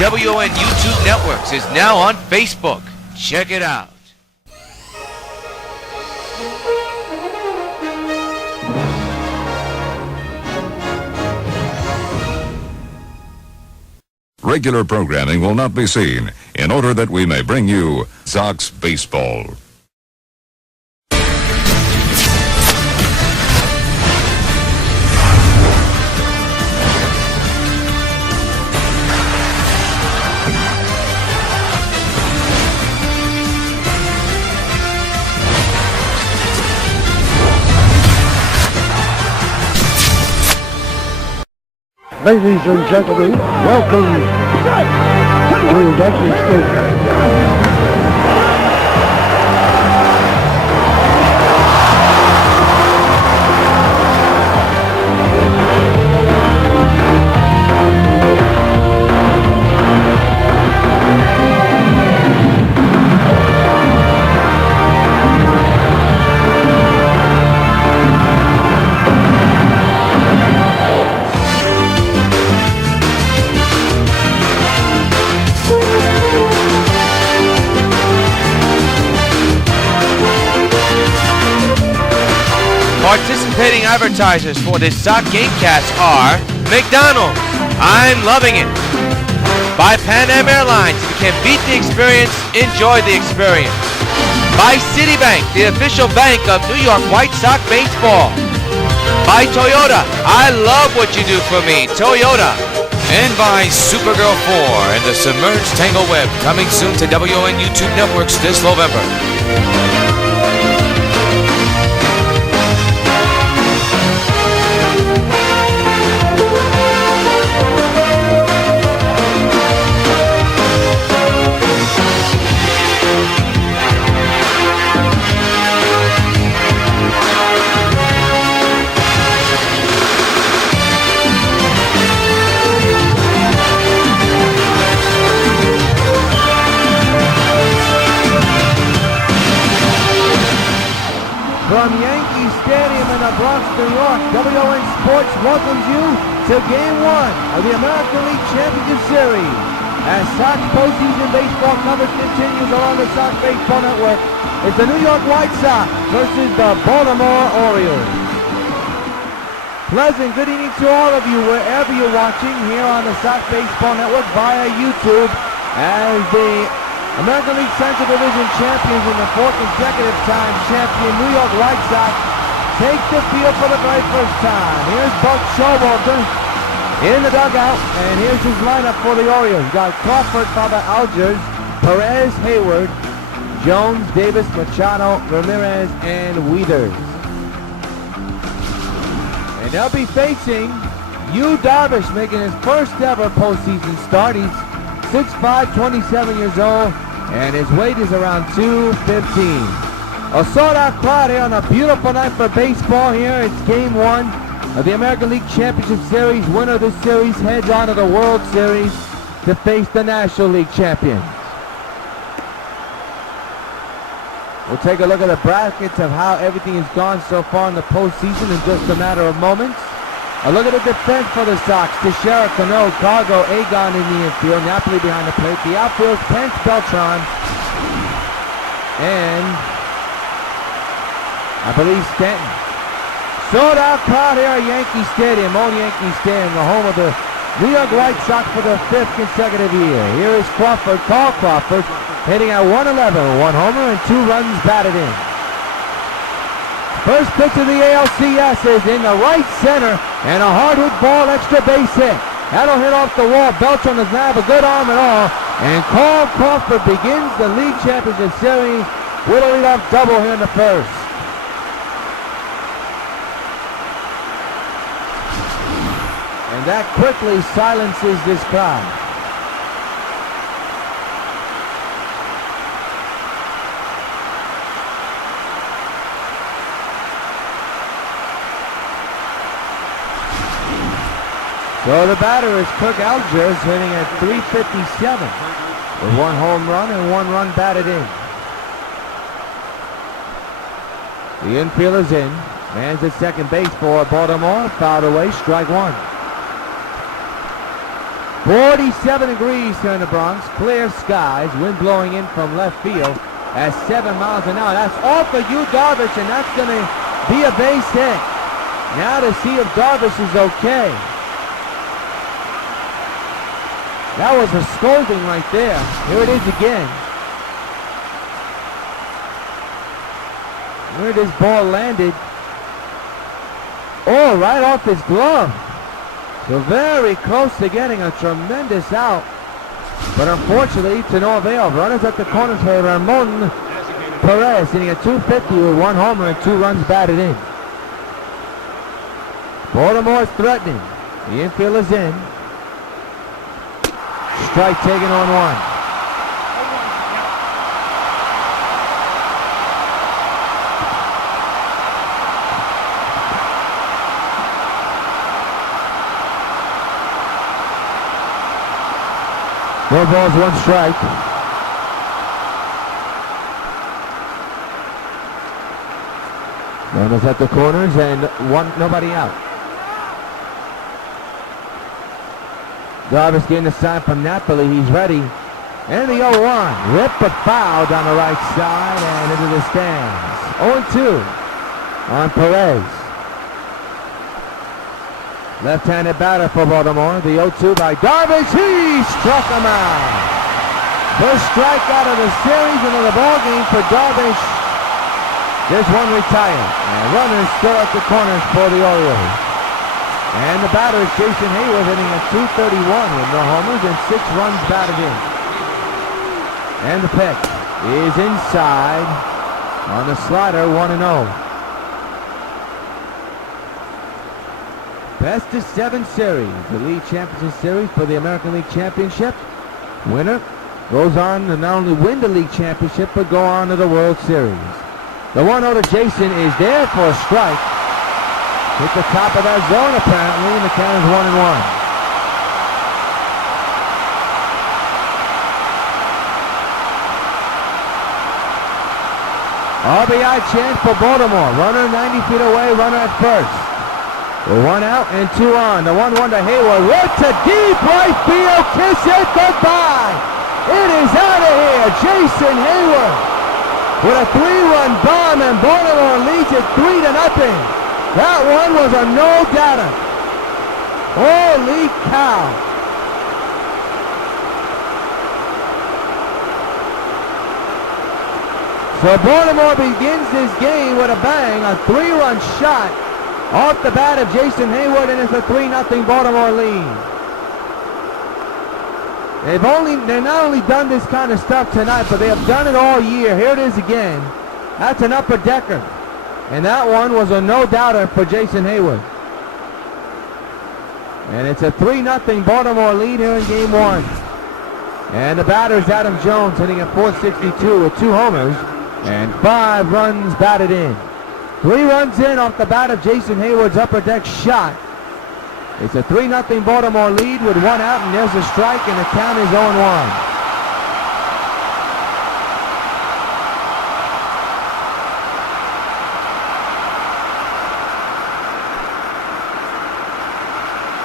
WON YouTube Networks is now on Facebook. Check it out. Regular programming will not be seen in order that we may bring you Sox Baseball. Ladies and gentlemen, welcome to Old Yankee Stadium. Participating advertisers for this Sox Gamecast are McDonald's, I'm loving it. By Pan Am Airlines, if you can beat the experience, enjoy the experience. By Citibank, the official bank of New York White Sox baseball. By Toyota, I love what you do for me, Toyota. And by Supergirl 4 and the Submerged Tangle Web, coming soon to WON YouTube Networks this November. From Yankee Stadium in the Bronx, New York, WON Sports welcomes you to Game 1 of the American League Championship Series. As Sox postseason baseball coverage continues along the Sox Baseball Network, it's the New York White Sox versus the Baltimore Orioles. Pleasant good evening to all of you wherever you're watching here on the Sox Baseball Network via YouTube as the American League Central Division champions and the fourth consecutive time champion New York White Sox take the field for the very first time. Here's Buck Showalter in the dugout, and here's his lineup for the Orioles. You got Crawford, Father Algiers, PEREZ, Hayward, Jones, Davis, Machado, Ramirez, and WIETERS. And they'll be facing Yu Darvish, making his first ever postseason start. He's 6'5", 27 years old, and his weight is around 215. A sold-out crowd here on a beautiful night for baseball here. It's Game 1 of the American League Championship Series. Winner of this series heads on to the World Series to face the National League champions. We'll take a look at the brackets of how everything has gone so far in the postseason in just a matter of moments. A look at the defense for the Sox. Teixeira, Cano, Cargo, Agon in the infield. Napoli behind the plate. The outfield, Pence, Beltran, and I believe Stanton. Sold out crowd here at Yankee Stadium, Old Yankee Stadium, the home of the New York White Sox for the 5th consecutive year. Here is Crawford, Carl Crawford, hitting at 111, 1 homer and 2 runs batted in. First pitch of the ALCS is in the right center, and a hard hit ball, extra base hit. That'll hit off the wall. Beltran does not have a good arm at all, and Carl Crawford begins the League Championship Series with a leadoff double here in the first. And that quickly silences this crowd. So the batter is Kirk Algiers, hitting at 357 with 1 home run and 1 run batted in. The infielder's in. Man's at second base for Baltimore. Fouled away, strike 1. 47 degrees here in the Bronx. Clear skies. Wind blowing in from left field at 7 miles an hour. That's off for Yu Darvish, and that's going to be a base hit. Now to see if Darvish is okay. That was a scolding right there. Here it is again. Where this ball landed. Oh, right off his glove. So very close to getting a tremendous out. But unfortunately, to no avail. Runners at the corners for Ramon Perez, hitting a .250 with 1 homer and 2 runs batted in. Baltimore's threatening. The infield is in. Strike taken on 1. No balls, 1 strike. Runners at the corners and nobody out. Darvish getting the sign from Napoli. He's ready. And the 0-1. Rip but foul down the right side and into the stands. 0-2 on Perez. Left-handed batter for Baltimore. The 0-2 by Darvish. He struck him out. First strikeout of the series and of the ball game for Darvish. There's 1 retired. And runners still at the corners for the Orioles. And the batter is Jason Heyward, hitting a .231 with no homers and 6 runs batted in. And the pitch is inside on the slider, 1-0. Best of 7 series, the League Championship Series for the American League Championship. Winner goes on to not only win the League Championship, but go on to the World Series. The 1-0 to Jason is there for a strike. Hit the top of that zone apparently, and the count is 1-1. RBI chance for Baltimore. Runner 90 feet away, runner at first. 1 out and 2 on. The 1-1 to Heyward. Right to deep right field. Kiss it goodbye. It is out of here. Jason Heyward with a 3-run bomb, and Baltimore leads it 3-0. That one was a no-doubter. Holy cow. So Baltimore begins this game with a bang, a 3-run shot off the bat of Jason Heyward, and it's a 3-0 Baltimore lead. They've not only done this kind of stuff tonight, but they have done it all year. Here it is again. That's an upper decker. And that one was a no-doubter for Jason Heyward. And it's a 3-0 Baltimore lead here in Game 1. And the batter is Adam Jones, hitting at .462 with 2 homers and 5 runs batted in. 3 runs in off the bat of Jason Heyward's upper deck shot. It's a 3-0 Baltimore lead with 1 out, and there's a strike, and the count is 0-1.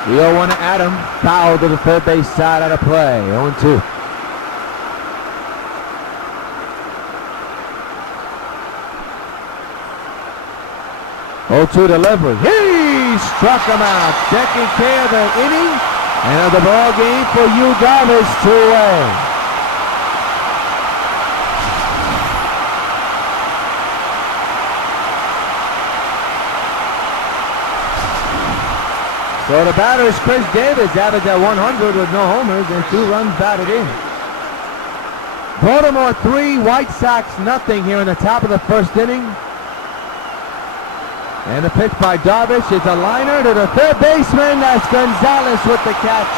The 0-1 to Adam, foul to the third base side out of play, 0-2. Delivery. He struck him out. Taking care of the inning and of the ball game for Yu Darvish, 2-away. So the batter is Chris Davis, averaged at 100 with no homers and 2 runs batted in. Baltimore 3, White Sox nothing here in the top of the first inning. And the pitch by Darvish is a liner to the third baseman. That's Gonzalez with the catch.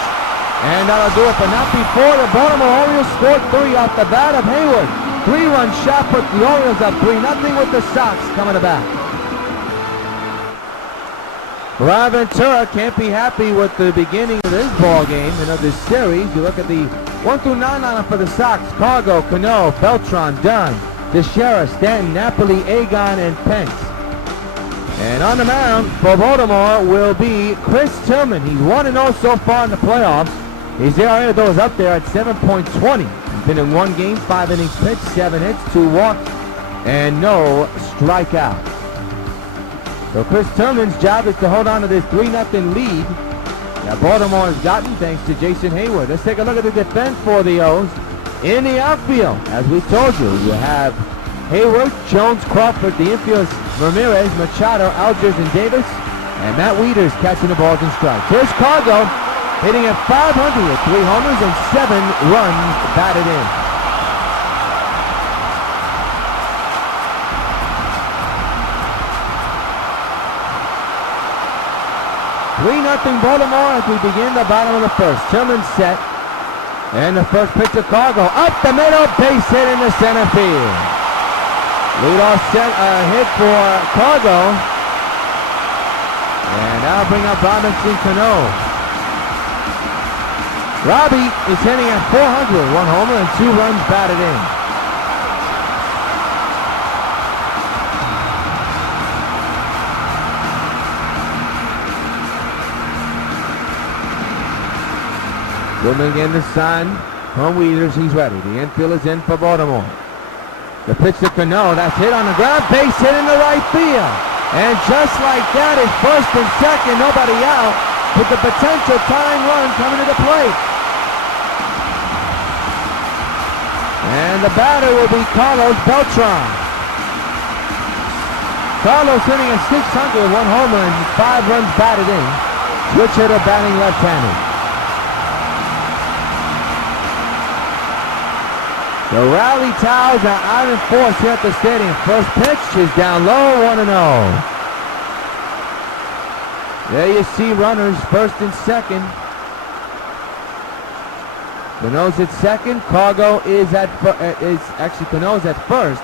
And that'll do it, but not before the Baltimore Orioles scored 3 off the bat of Heyward. 3-run shot put the Orioles up 3-0 with the Sox coming to bat. Brian Ventura can't be happy with the beginning of this ball game and of this series. You look at the 1 through 9 lineup for the Sox: Cargo, Cano, Beltran, Dunn, Teixeira, Stanton, Napoli, Agon, and Pence. And on the mound for Baltimore will be Chris Tillman. He's 1-0 so far in the playoffs. His ERA though is up there at 7.20. He's been in 1 game, 5 innings pitched, 7 hits, 2 walks, and no strikeout. So Chris Tillman's job is to hold on to this 3-0 lead that Baltimore has gotten thanks to Jason Heyward. Let's take a look at the defense for the O's. In the outfield, as we told you, you have Heyward, Jones, Crawford, the infield, Ramirez, Machado, Algiers, and Davis, and Matt WIETERS catching the balls and strikes. Here's Cargo hitting at .500 with 3 homers and 7 runs batted in. Nothing Baltimore as we begin the bottom of the first. Tillman set. And the first pitch to Cargo. Up the middle, base hit into center field. Leadoff set hit for Cargo. And that'll bring up Robinson Cano. Robbie is hitting at .400, 1 homer and 2 runs batted in. Moving in the sign from WIETERS, he's ready. The infield is in for Baltimore. The pitch to Cano, that's hit on the ground, base hit in the right field. And just like that, it's first and second, nobody out, with the potential tying run coming to the plate. And the batter will be Carlos Beltran. Carlos hitting at .600, 1 homer and 5 runs batted in. Switch hitter batting left-handed. The Rally Towers are out in force here at the stadium. First pitch is down low, 1-0. There you see runners first and second. Cano's at second. Cargo is at Cano's at first,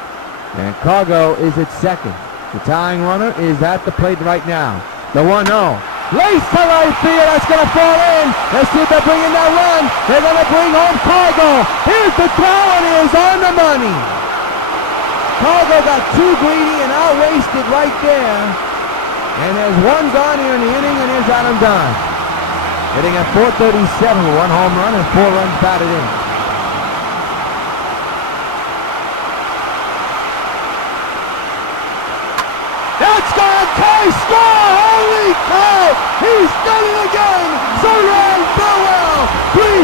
and Cargo is at second. The tying runner is at the plate right now. The 1-0. Lace to right field, that's going to fall in. Let's see if they're bringing that run. They're going to bring home Cargo. Here's the throw, and he is on the money. Cargo got too greedy and out-wasted right there. And there's 1 gone here in the inning, and here's Adam Dunn. Hitting at .437, 1 home run and 4 runs batted in. That's gone, K score! Holy cow! He's done it again! Sunrise Burwell! 3-3!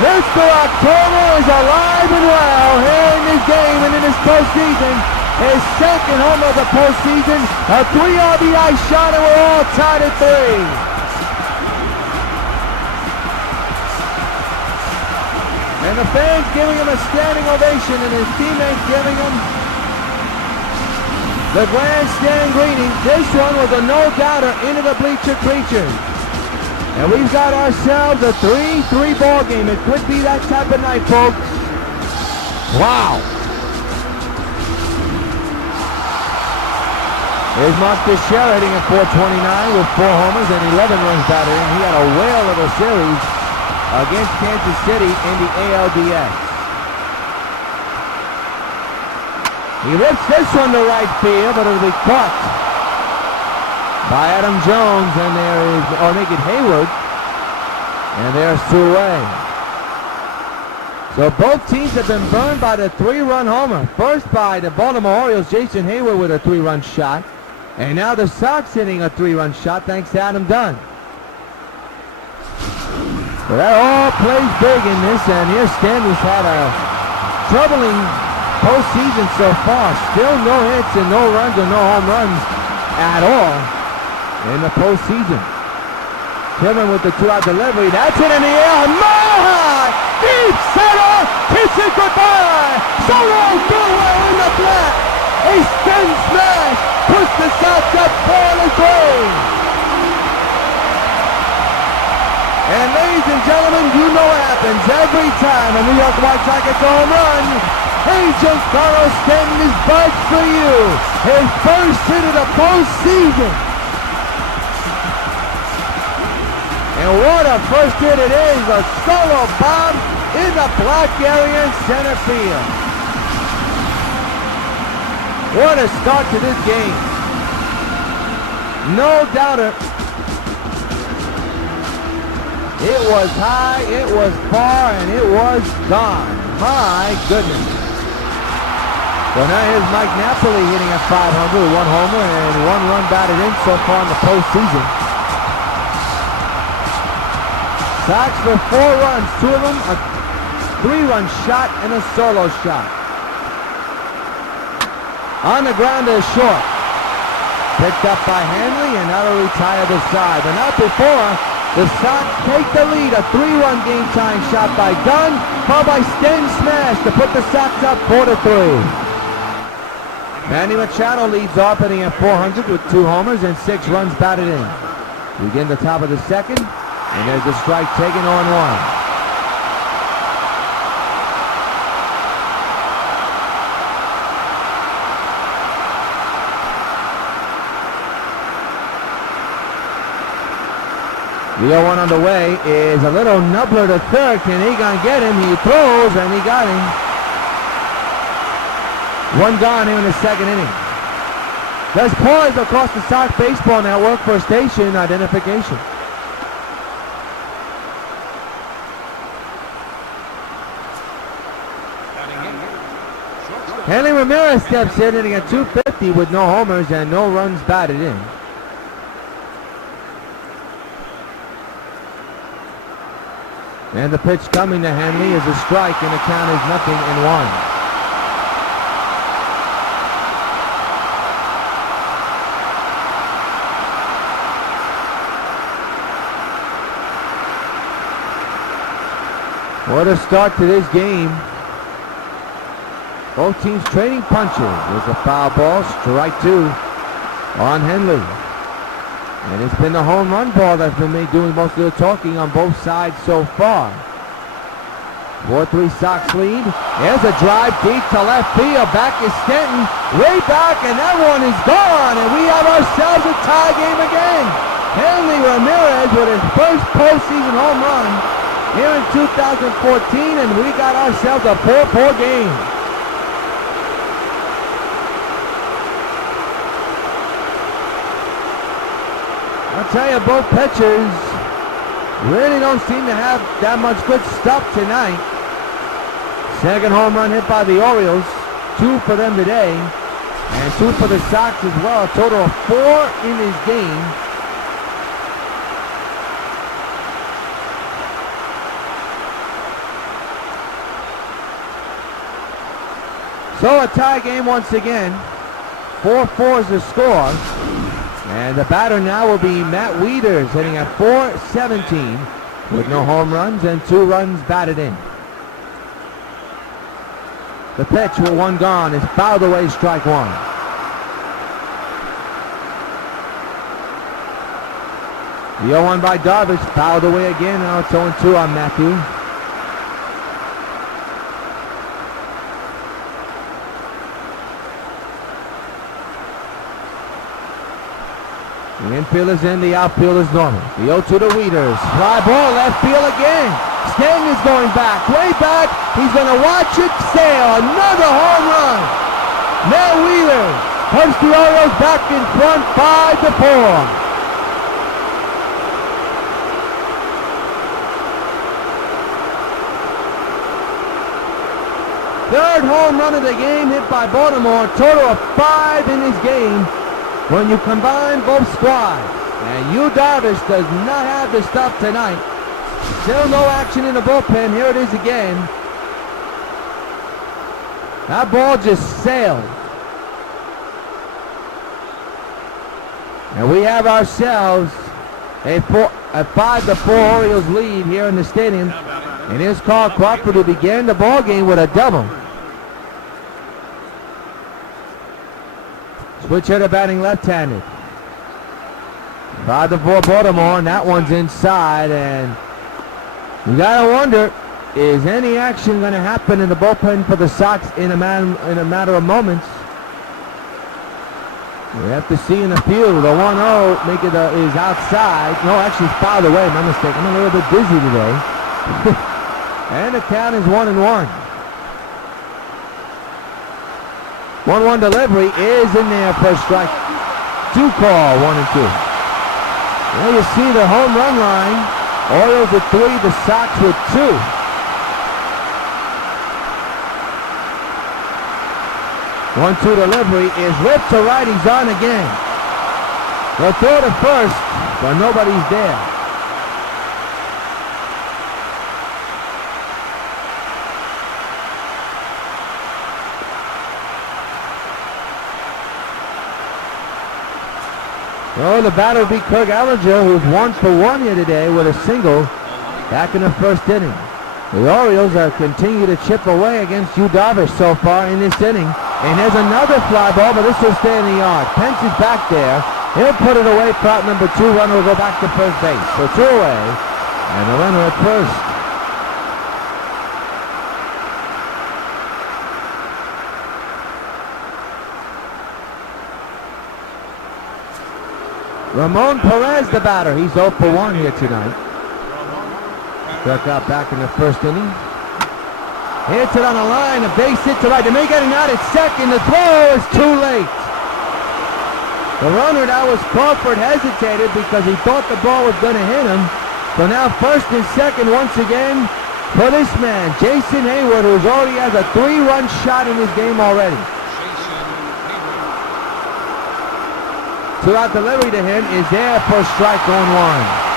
Mr. October is alive and well here in this game and in this postseason. His second home of the postseason, a 3 RBI shot, and we're all tied at 3. And the fans giving him a standing ovation, and his teammates giving him the grandstand greeting. This one was a no-doubter into the bleachers. And we've got ourselves a 3-3 ball game. It could be that type of night, folks. Wow. Here's Mark Teixeira hitting at .429 with 4 homers and 11 runs batted in. He had a whale of a series against Kansas City in the ALDS. He rips this one to right field, but it'll be caught by Adam Jones, and there is, or make it Heyward, and there's 2 away. So both teams have been burned by the 3-run homer. First by the Baltimore Orioles, Jason Heyward with a 3-run shot, and now the Sox hitting a 3-run shot thanks to Adam Dunn. So that all plays big in this, and here Stanley's had a troubling postseason so far. Still no hits and no runs or no home runs at all in the postseason. Tillman with the 2-out delivery. That's it in the air. Mile high. Deep center. Kiss it goodbye. Solo Burwell in the flat. A spin smash. Puts the Sox up 4-3. And ladies and gentlemen, you know what happens every time a New York White Sox gets a home run. Angel Carlos Stanton is buzzed for you. His first hit of the postseason. And what a first hit it is. A solo bomb in the black area in center field. What a start to this game. No doubter. It was high, it was far, and it was gone. My goodness. So now here's Mike Napoli hitting at .500 with 1 homer and 1 run batted in so far in the postseason. Sox for 4 runs, 2 of them a 3-run shot and a solo shot. On the ground is short. Picked up by Hanley and that'll retire the side. But not before the Sox take the lead. A 3-run game time shot by Gunn, followed by Sten smash to put the Sox up 4-3. Manny Machado leads off hitting at .400 with 2 homers and 6 runs batted in. We begin the top of the second, and there's a strike taken on 1. The 0-1 on the way is a little nubbler to third. Can he gonna get him? He throws and he got him. 1 gone here in the second inning. Let's pause across the Sox Baseball Network for station identification. Hanley Ramirez steps in hitting at .250 with no homers and no runs batted in. And the pitch coming to Hanley is a strike, and the count is 0-1. What a start to this game. Both teams trading punches. There's a foul ball, strike 2 on Hanley. And it's been the home run ball that's been doing most of the talking on both sides so far. 4-3 Sox lead. There's a drive deep to left field. Back is Stanton. Way back, and that one is gone. And we have ourselves a tie game again. Hanley Ramirez with his first postseason home run here in 2014, and we got ourselves a 4-4 game. I'll tell you, both pitchers really don't seem to have that much good stuff tonight. Second home run hit by the Orioles, 2 for them today, and 2 for the Sox as well. A total of 4 in this game. So a tie game once again. 4-4 is the score. And the batter now will be Matt WIETERS hitting at .417 with no home runs and 2 runs batted in. The pitch with 1 gone is fouled away, strike 1. The 0-1 by Darvish, fouled away again. Now it's 0-2 on Matthew. The infield is in, the outfield is normal. The 0-2 to WIETERS. Fly ball, left field again. Stanton is going back, way back. He's going to watch it sail. Another home run. Matt WIETERS puts the Orioles back in front, 5-4. Third home run of the game hit by Baltimore. Total of 5 in this game when you combine both squads. And Yu Darvish does not have the stuff tonight. Still no action in the bullpen. Here it is again. That ball just sailed. And we have ourselves a 5-4 Orioles lead here in the stadium. And here's Carl Crawford, who began the ball game with a double. Switch hitter batting left-handed. 5-4 Baltimore, and that one's inside. And you gotta wonder, is any action going to happen in the bullpen for the Sox in a matter of moments? We have to see in the field. The 1-0 is outside. No, actually it's fouled away. My mistake. I'm a little bit busy today. And the count is 1-1. 1-1 delivery is in there for strike. 2 call, 1 and 2. There you see the home run line. Orioles with 3, the Sox with 2. 1-2 delivery is ripped to right. He's on again. They'll throw to first, but nobody's there. Oh, the batter will be Kirk Allinger, who's 1 for 1 here today with a single back in the first inning. The Orioles are continuing to chip away against Yu Darvish so far in this inning. And there's another fly ball, but this will stay in the yard. Pence is back there. He'll put it away. Prop number 2. Runner will go back to first base. So 2 away. And the runner at first. Ramon Perez, the batter. He's 0 for 1 here tonight. Struck out back in the first inning. Hits it on the line. A base hit to right. They may get it out at second. The throw is too late. The runner that was Crawford hesitated because he thought the ball was going to hit him. So now first and second once again for this man, Jason Heyward, who already has a 3-run shot in this game already. Two-out delivery to him is there for strike on 1.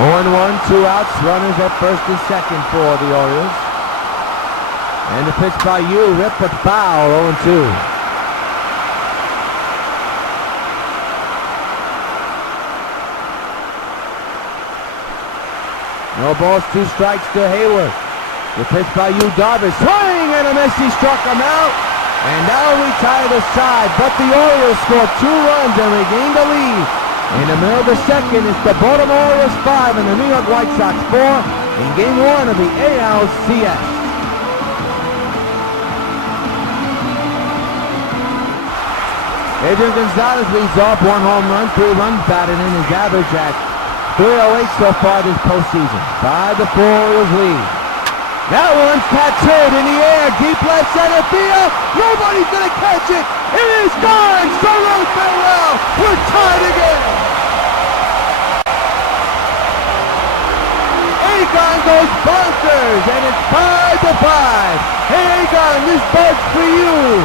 0-1, 2 outs, runners at first and second for the Orioles. And the pitch by Yu, ripped but foul, 0-2. No balls, 2 strikes to Heyward. The pitch by Yu Darvish, swing and a miss, he struck him out. And now we tie the side, but the Orioles scored 2 runs and regained the lead. In the middle of the second, it's the Baltimore Orioles 5 and the New York White Sox 4 in Game 1 of the ALCS. Adrian Gonzalez leads off, 1 home run, 3 runs batted in, his average at .308 so far this postseason. 5-4 Orioles lead. That one's tattooed in the air, deep left center field. Nobody's gonna catch it. It is gone. So long, farewell. We're tied again. Agon goes bonkers, and it's 5-5. Hey, Agon, this bird's for you.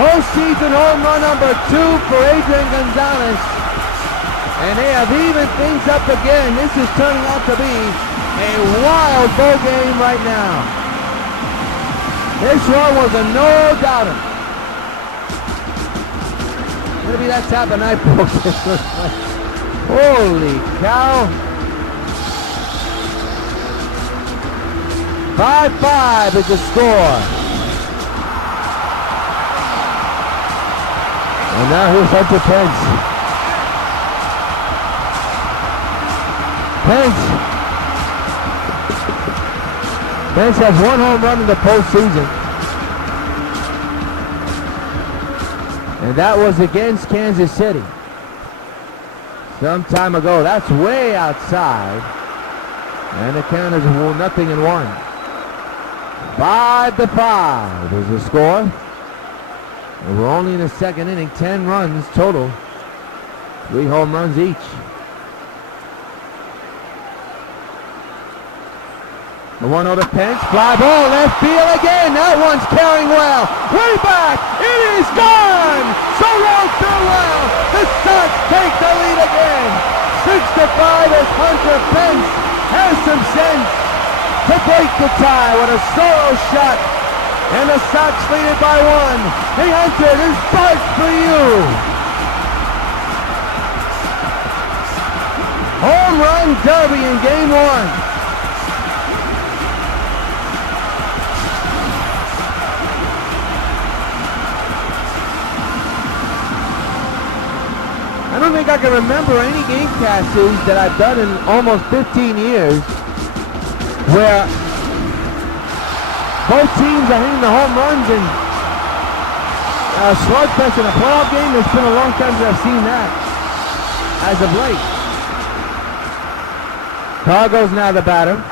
Postseason home run number 2 for Adrian Gonzalez. And they have evened things up again. This is turning out to be a wild ball game right now. This one was a no-doubter. It's going to be that type of night, folks. Holy cow. 5-5 is the score. And now here's Hunter Pence. Pence has 1 home run in the postseason. And that was against Kansas City some time ago. That's way outside. And the count is 0-1. 5-5 is the score. And we're only in the second inning, 10 runs total, 3 home runs each. The 1-0 to Pence, fly ball, left field again. That one's carrying well. Way back, it is gone. So long, farewell. The Sox take the lead again. 6-5 as Hunter Pence has some sense to break the tie with a solo shot. And the Sox lead it by 1. Hey, Hunter, this bird's for you. Home run derby in Game 1. I don't think I can remember any GameCast series that I've done in almost 15 years where Both teams are hitting the home runs and slugfest in a playoff game. It's been a long time since I've seen that as of late. Cargo's now the batter.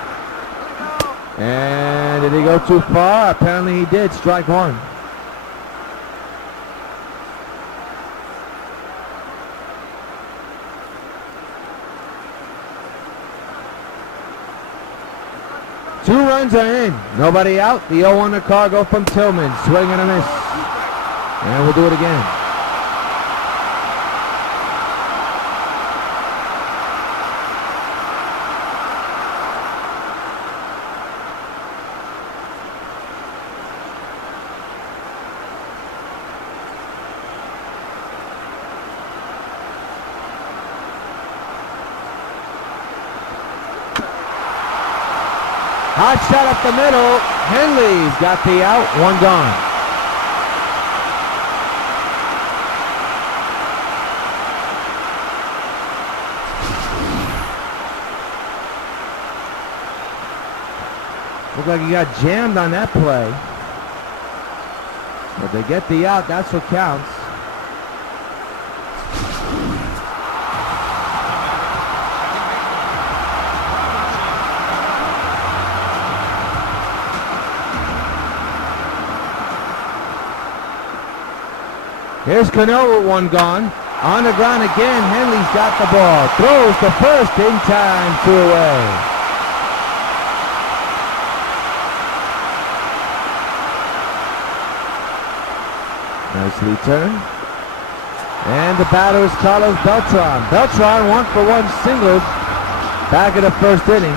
And did he go too far? Apparently he did. Strike one. Two runs are in. Nobody out. The 0-1 to Cargo from Tillman. Swing and a miss. And we'll do it again. Hot shot up the middle. Henley's got the out. One gone. Looked like he got jammed on that play. But they get the out. That's what counts. Here's CANO with one gone. On the ground again, Henley's got the ball. Throws to first in time, 2 away. Nicely turned. And the batter is Carlos Beltran. Beltran 1-for-1 singled back in the first inning.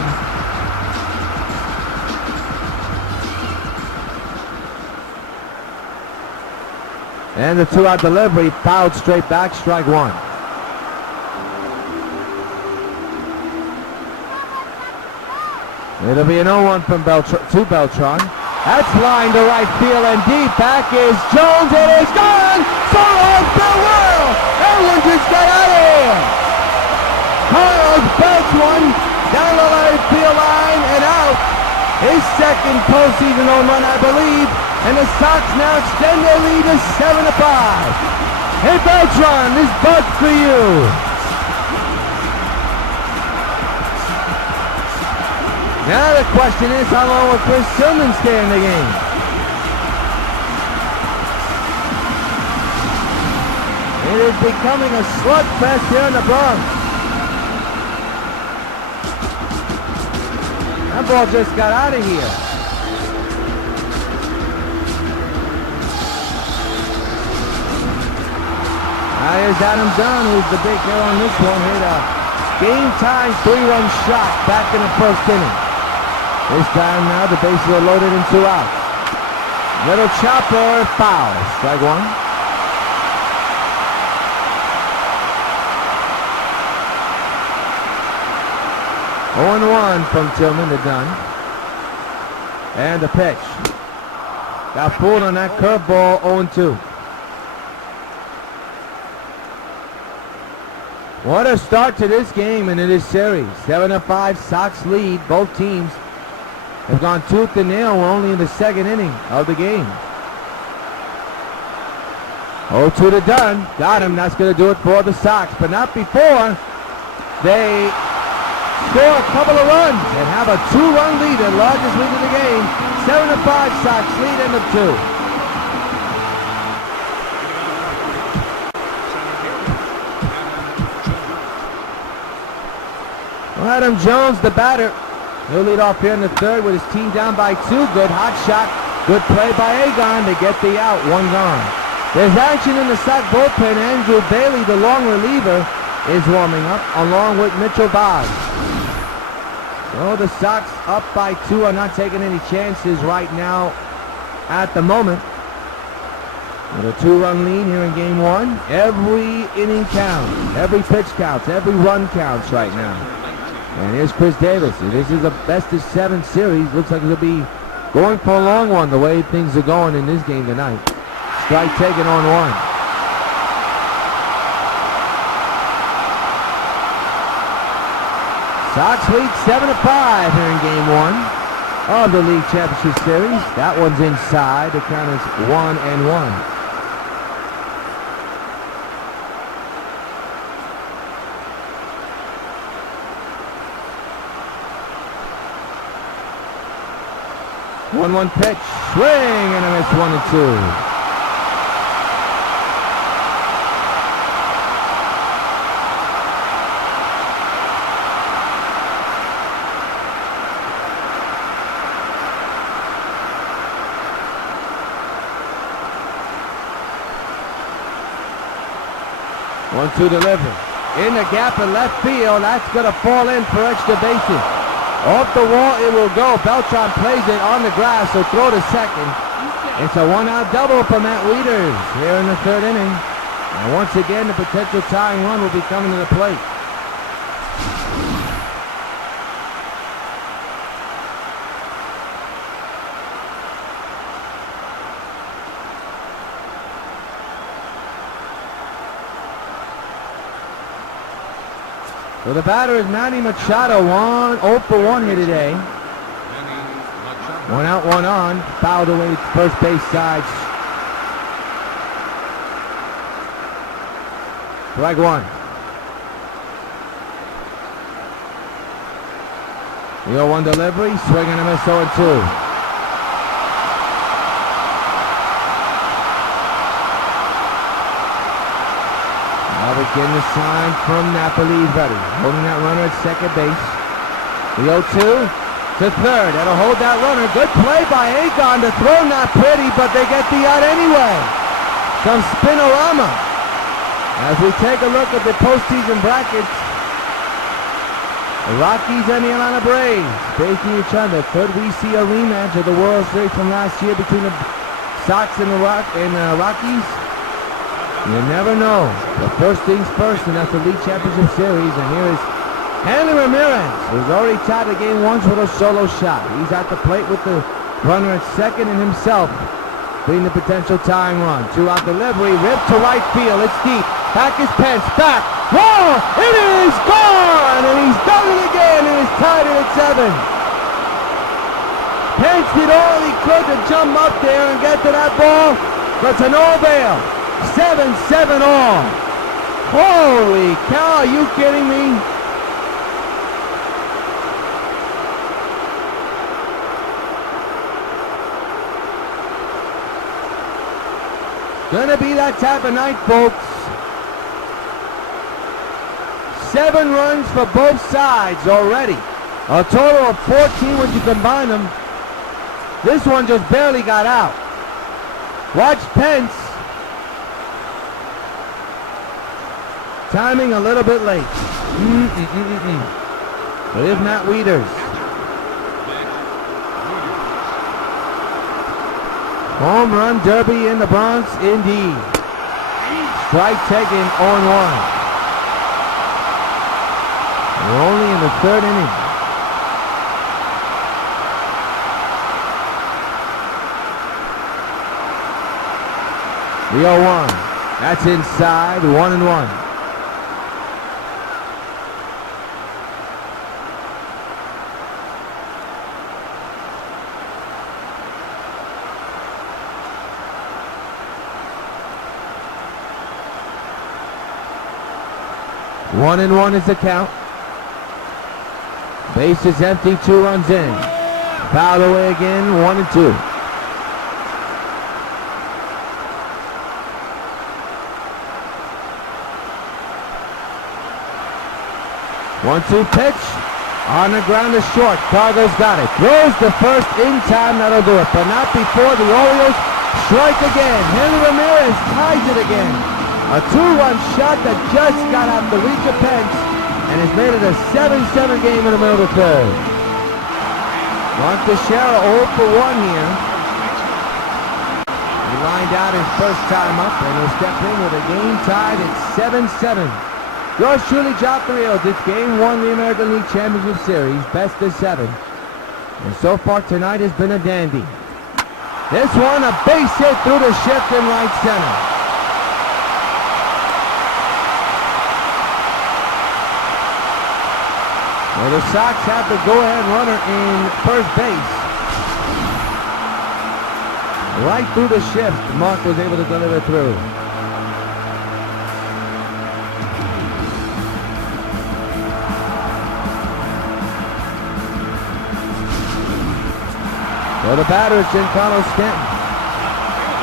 And the 2-out delivery fouled straight back, strike one. It'll be an 0-1 from Beltran. That's lined to right field and deep. Back is Jones. It is gone. So long, farewell. Everyone just got out of here. Carlos belts one down the right field line and out. His second postseason home run, I believe. And the Sox now extend their lead to 7-5. Hey Beltran, this bug for you. Now the question is, how long will Chris Tillman stay in the game? It is becoming a slugfest here in the Bronx. That ball just got out of here. Here's Adam Dunn, who's the big hitter on this one. Hit a game-time 3-run shot back in the first inning. This time now the bases are loaded and 2 outs. Little chopper, foul. Strike one. (0-1) from Tillman to Dunn. And the pitch. Got fooled on that curveball, 0-2. What a start to this game and in this series. 7-5 Sox lead. Both teams have gone tooth and nail. We're only in the second inning of the game. 0-2 to Dunn. Got him. That's going to do it for the Sox. But not before they score a couple of runs and have a 2-run lead, the largest lead of the game. 7-5 Sox lead, end of 2. Adam Jones, the batter. He'll lead off here in the third with his team down by 2. Good hot shot. Good play by Agon to get the out. 1 gone. There's action in the Sox bullpen. Andrew Bailey, the long reliever, is warming up along with Mitchell Boggs. So the Sox up by 2 are not taking any chances right now at the moment. With a 2-run lead here in game 1. Every inning counts. Every pitch counts. Every run counts right now. And here's Chris Davis. This is a best-of-7 series. Looks like it'll be going for a long one the way things are going in this game tonight. Strike taken on 1. Sox lead 7-5 here in game 1. of the League Championship Series. That one's inside. The count is 1-1. One pitch, swing and a miss, 1-2. One-two delivery. In the gap in left field. That's going to fall in for extra bases. Off the wall it will go. Beltran plays it on the grass, so throw to second. It's a one-out double for Matt WIETERS here in the third inning. And once again, the potential tying run will be coming to the plate. So the batter is Manny Machado, 0 for 1 here today. 1 out, 1 on. Fouled away to first base side. Strike one. The 0-1 delivery, swing and a miss, 0-2. Now begin the sign from Napoli. Ready. Holding that runner at second base. The 0-2 to third. That'll hold that runner. Good play by Agon. The throw not pretty, but they get the out anyway. Some spinorama. As we take a look at the postseason brackets, the Rockies and the Atlanta Braves facing each other. Could we see a rematch of the World Series from last year between the Sox and the Rockies? You never know. But first things first, and that's the League Championship Series. And here is HANLEY Ramirez, who's already tied the game once with a solo shot. He's at the plate with the runner at second and himself being the potential tying run. 2-out delivery, ripped to right field. It's deep. Back is Pence. Back. Whoa! It is gone! And he's done it again, and he's tied it at 7. Pence did all he could to jump up there and get to that ball, but it's an all bail. 7-7 all. Holy cow, are you kidding me? Gonna be that type of night, folks. 7 runs for both sides already. A total of 14 when you combine them. This one just barely got out. Watch Pence. Timing a little bit late. But if not, WIETERS. Home run derby in the Bronx, indeed. Strike taken, 0-1. We're only in the third inning. The 0-1. That's inside, 1-1. 1-1 is the count. Base is empty, 2 runs in. Fouled away again, 1-2. One-two pitch. On the ground is short. Cargo's got it. Throws the first in time. That'll do it. But not before the Orioles strike again. HANLEY Ramirez ties it again. A 2-run shot that just got out the reach of Pence and has made it a 7-7 game in the middle of the third. Monteshera 0 for 1 here. He lined out his first time up and he'll step in with a game tied at 7-7. Yours truly, Jock the Rios. It's game 1 of the American League Championship Series, best of 7. And so far tonight has been a dandy. This one, a base hit through the shift in right center. Well, the Sox have the go-ahead runner in first base. Right through the shift, Mark was able to deliver through. So the batter is Giancarlo Stanton.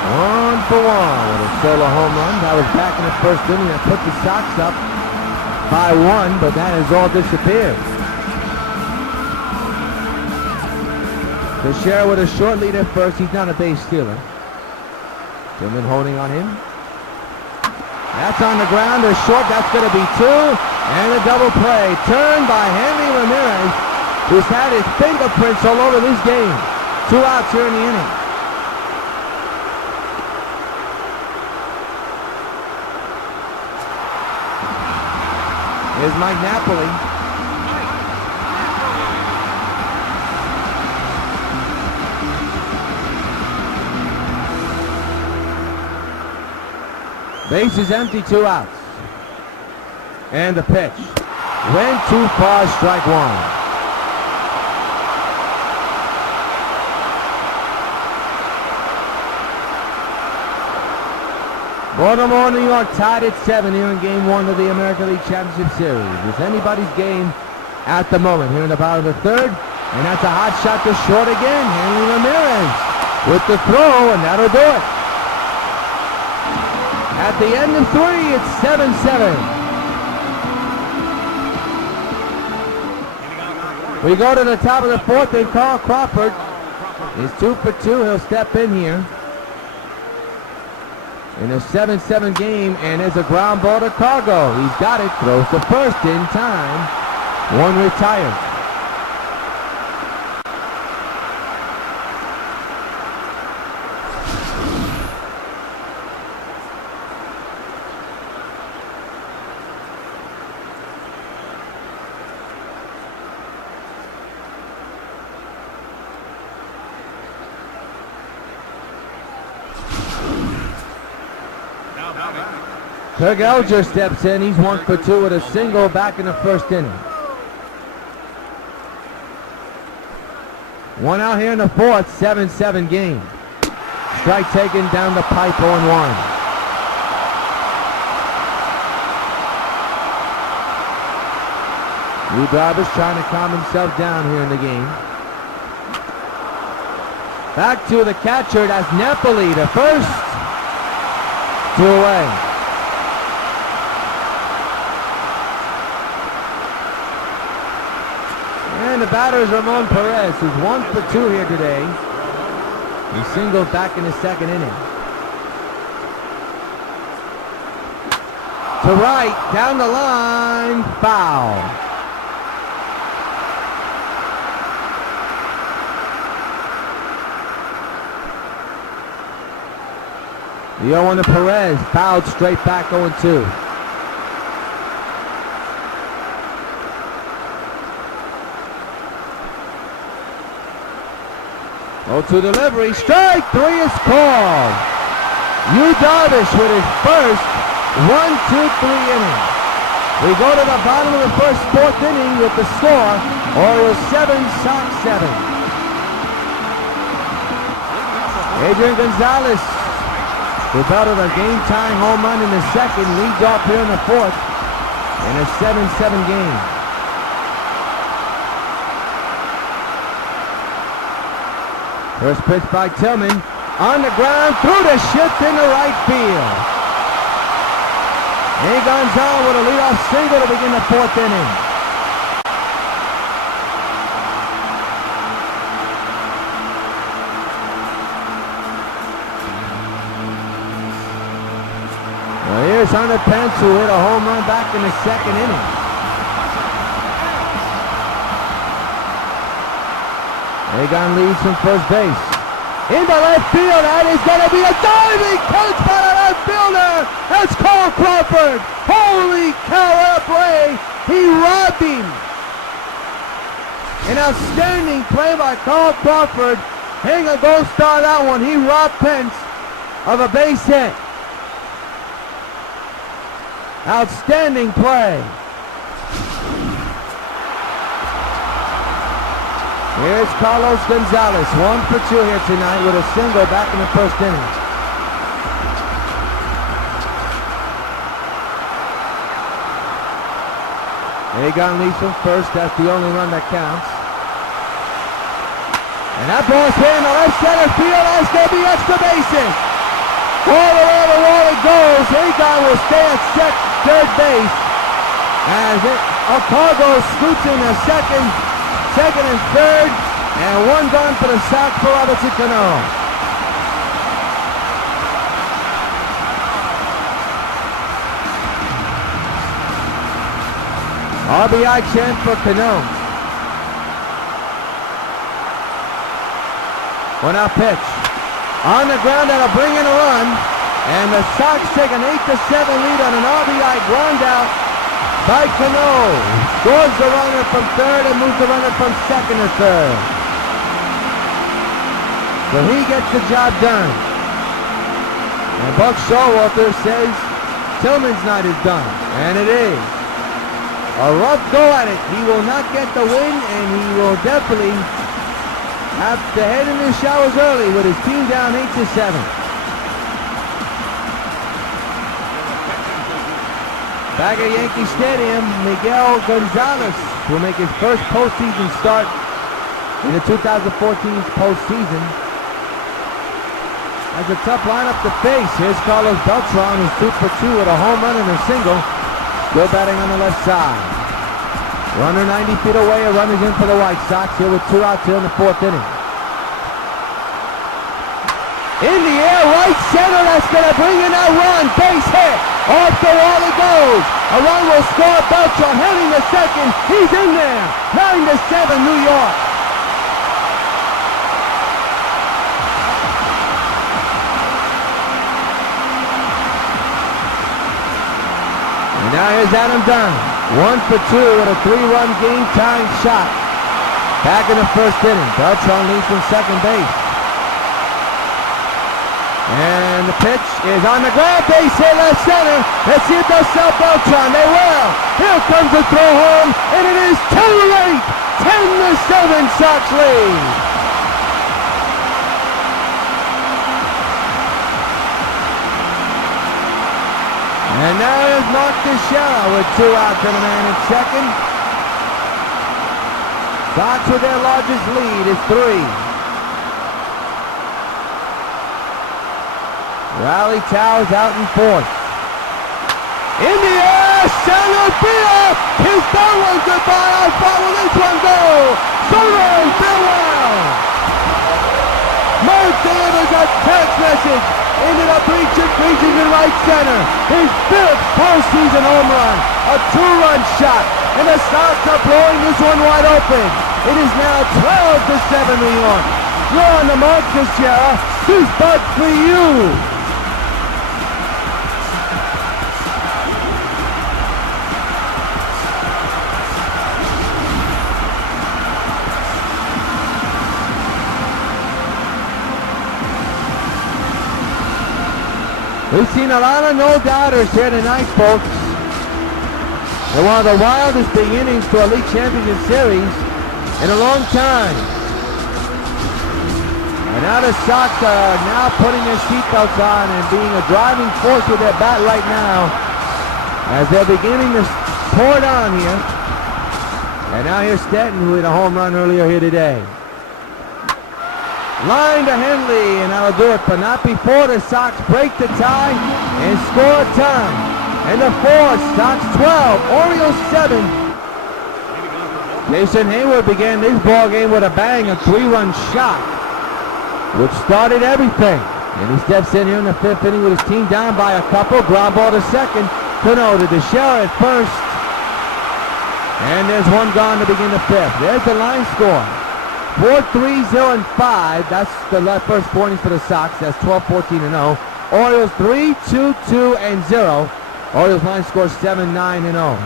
1 for 1 with a solo home run. That was back in the first inning. That put the Sox up by 1, but that has all disappeared. Teixeira with a short lead at first. He's not a base stealer. Tillman holding on him. That's on the ground. A short. That's going to be 2. And a double play. Turned by Hanley Ramirez, who's had his fingerprints all over this game. 2 outs here in the inning. Here's Mike Napoli. Base is empty, 2 outs. And the pitch. Went too far, strike 1. Baltimore, New York tied at 7 here in Game 1 of the American League Championship Series. It's anybody's game at the moment here in the bottom of the 3rd. And that's a hot shot to short again. Hanley Ramirez with the throw, and that'll do it. At the end of 3, it's 7-7. We go to the top of the 4th, and Carl Crawford is 2 for 2. He'll step in here in a 7-7 game, and there's a ground ball to Cargo. He's got it, throws to first in time. 1 retired. Kirk Elger steps in. He's 1 for 2 with a single back in the first inning. 1 out here in the 4th, 7-7 game. Strike taken down the pipe, 0-1. Yu Darvish trying to calm himself down here in the game. Back to the catcher, that's Napoli, the first. 2 away. And the batter is Ramon Perez, who's 1 for 2 here today. He singled back in the 2nd inning. To right, down the line, foul. The 0-1 to Perez, fouled straight back, 0-2. 0-2 delivery, strike 3 is called. Yu Darvish with his first 1-2-3 inning. We go to the bottom of the first 4th inning with the score, Orioles 7, Sox 7. Adrian Gonzalez, who battled a game-tying home run in the 2nd, leads off here in the 4th in a 7-7 game. First pitch by Tillman, on the ground, through the shift into right field. A. Gonzalez with a leadoff single to begin the 4th inning. Well, here's Hunter Pence, who hit a home run back in the 2nd inning. Egon leads from first base. Into left field, that is going to be a diving catch by the left fielder. That's Carl Crawford. Holy cow, what a play. He robbed him. An outstanding play by Carl Crawford. Hang a gold star that one. He robbed Pence of a base hit. Outstanding play. Here's Carlos Gonzalez, 1 for 2 here tonight with a single back in the first inning. Egon leads from first, that's the only run that counts. And that ball's hit in the left center field, that's going to be extra bases. All the way to the wall it goes. Egon will stay at third base. As Alcargo scoots in the second and third, and 1 gone for the sack for Robinson Cano. RBI chant for Cano. Well, now pitch. On the ground, that'll bring in a run. And the Sox take an 8-7 lead on an RBI ground out by Cano. Scores the runner from third and moves the runner from second to third. So he gets the job done. And Buck Showalter says Tillman's night is done. And it is. A rough go at it. He will not get the win, and he will definitely have to head in the showers early with his team down 8-7. Back at Yankee Stadium, Miguel Gonzalez will make his first postseason start in the 2014 postseason. That's a tough lineup to face. Here's Carlos Beltran, who's 2 for 2 with a home run and a single. Still batting on the left side. Runner 90 feet away, a runner's in for the White Sox here with 2 outs here in the 4th inning. In the air, right center, that's going to bring in that run. Base hit. Off the wall it goes. A run will score. Beltran heading to second. He's in there. 9-7 New York. And now here's Adam Dunn. 1 for 2 with a 3-run game-time shot. Back in the first inning. Beltran leads from second base. And the pitch is on the ground. Base hit left center. Let's see if they'll sell Beltran. They will. Here comes the throw home. And it is too late. 10-7 Sox lead. And now is Mark Teixeira with 2 outs and a man in second. Sox with their largest lead is 3. Rally Towers out in 4th. In the air, center field. His third one goodbye. I'll follow this one go. Soto, farewell. Mark delivers a text message. Ended up reaching in right center. His 5th postseason home run. A 2-run shot. And the Sox are blowing this one wide open. It is now 12-7 New York. You're on the mark, Teixeira. This bud for you. We've seen a lot of no-doubters here tonight, folks. They're one of the wildest beginnings to a league championship series in a long time. And now the Sox are now putting their seatbelts on and being a driving force with their bat right now as they're beginning to pour it on here. And now here's Stanton, who hit a home run earlier here today. Line to Hanley, and that'll do it, but not before the Sox break the tie and score a tie. And the 4th, Sox 12, Orioles 7. Jason Heyward began this ball game with a bang, a 3-run shot, which started everything. And he steps in here in the 5th inning with his team down by a couple. Ground ball to second. Cano to Teixeira at first. And there's 1 gone to begin the 5th. There's the line score. 4-3-0-5. That's the first 4 innings for the Sox. That's 12-14-0. Orioles 3-2-2-0. Orioles line scores 7-9-0.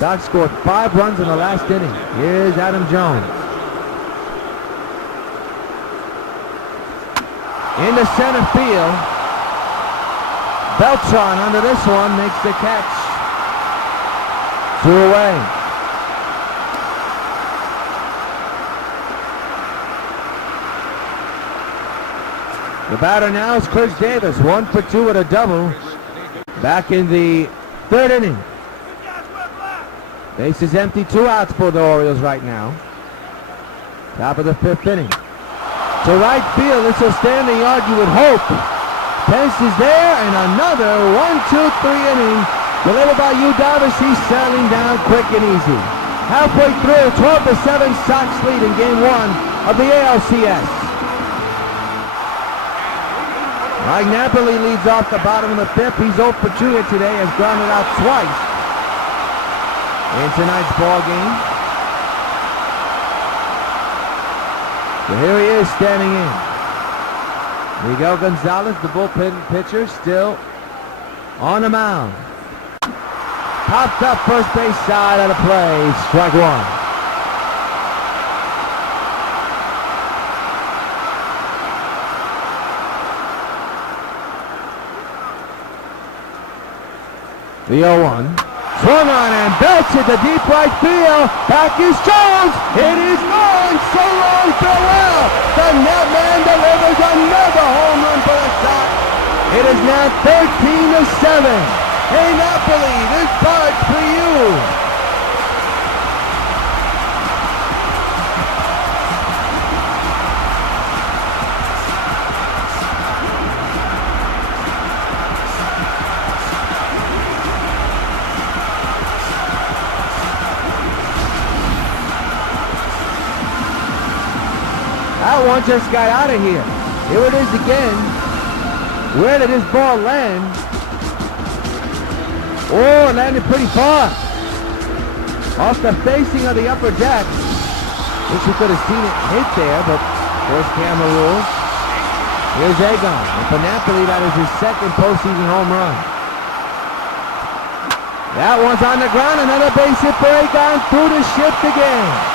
Sox scored 5 runs in the last inning. Here's Adam Jones. Into center field. Beltran under this one makes the catch. 2 away. The batter now is Chris Davis, 1 for 2 with a double. Back in the 3rd inning. Base is empty, 2 outs for the Orioles right now. Top of the 5th inning. To right field, this will stand the yard, you would hope. Pence is there, and another 1-2-3 inning delivered by Yu Darvish. He's settling down quick and easy. Halfway through, 12-7 Sox lead in Game 1 of the ALCS. Mike Napoli leads off the bottom of the 5th. He's 0 for 2 here today, has grounded out twice in tonight's ball game. So here he is standing in. Miguel Gonzalez, the bullpen pitcher, still on the mound. Popped up first base side of the play. Strike 1. The 0-1. Swung on and belts it to deep right field. Back is Jones. It is gone. So long, farewell. The net man delivers another home run for the Sox. It is now 13-7. Hey, Napoli, this part's for you. That one just got out of here. Here it is again. Where did this ball land? Oh, it landed pretty far. Off the facing of the upper deck. Wish you could have seen it hit there, but first camera rules. Here's Egon. And for Napoli, that is his 2nd postseason home run. That one's on the ground. Another base hit for Egon through the shift again.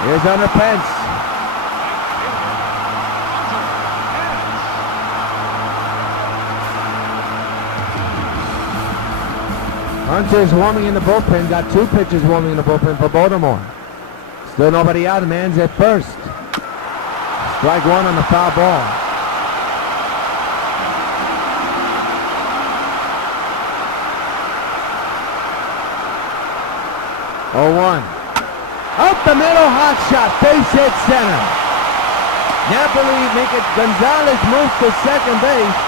Here's under Pence. Hunter's warming in the bullpen. Got 2 pitchers warming in the bullpen for Baltimore. Still nobody out. The man's at first. Strike 1 on the foul ball. Oh, 1. Up the middle, hot shot, base hit center. Napoli make it. Gonzalez moves to second base.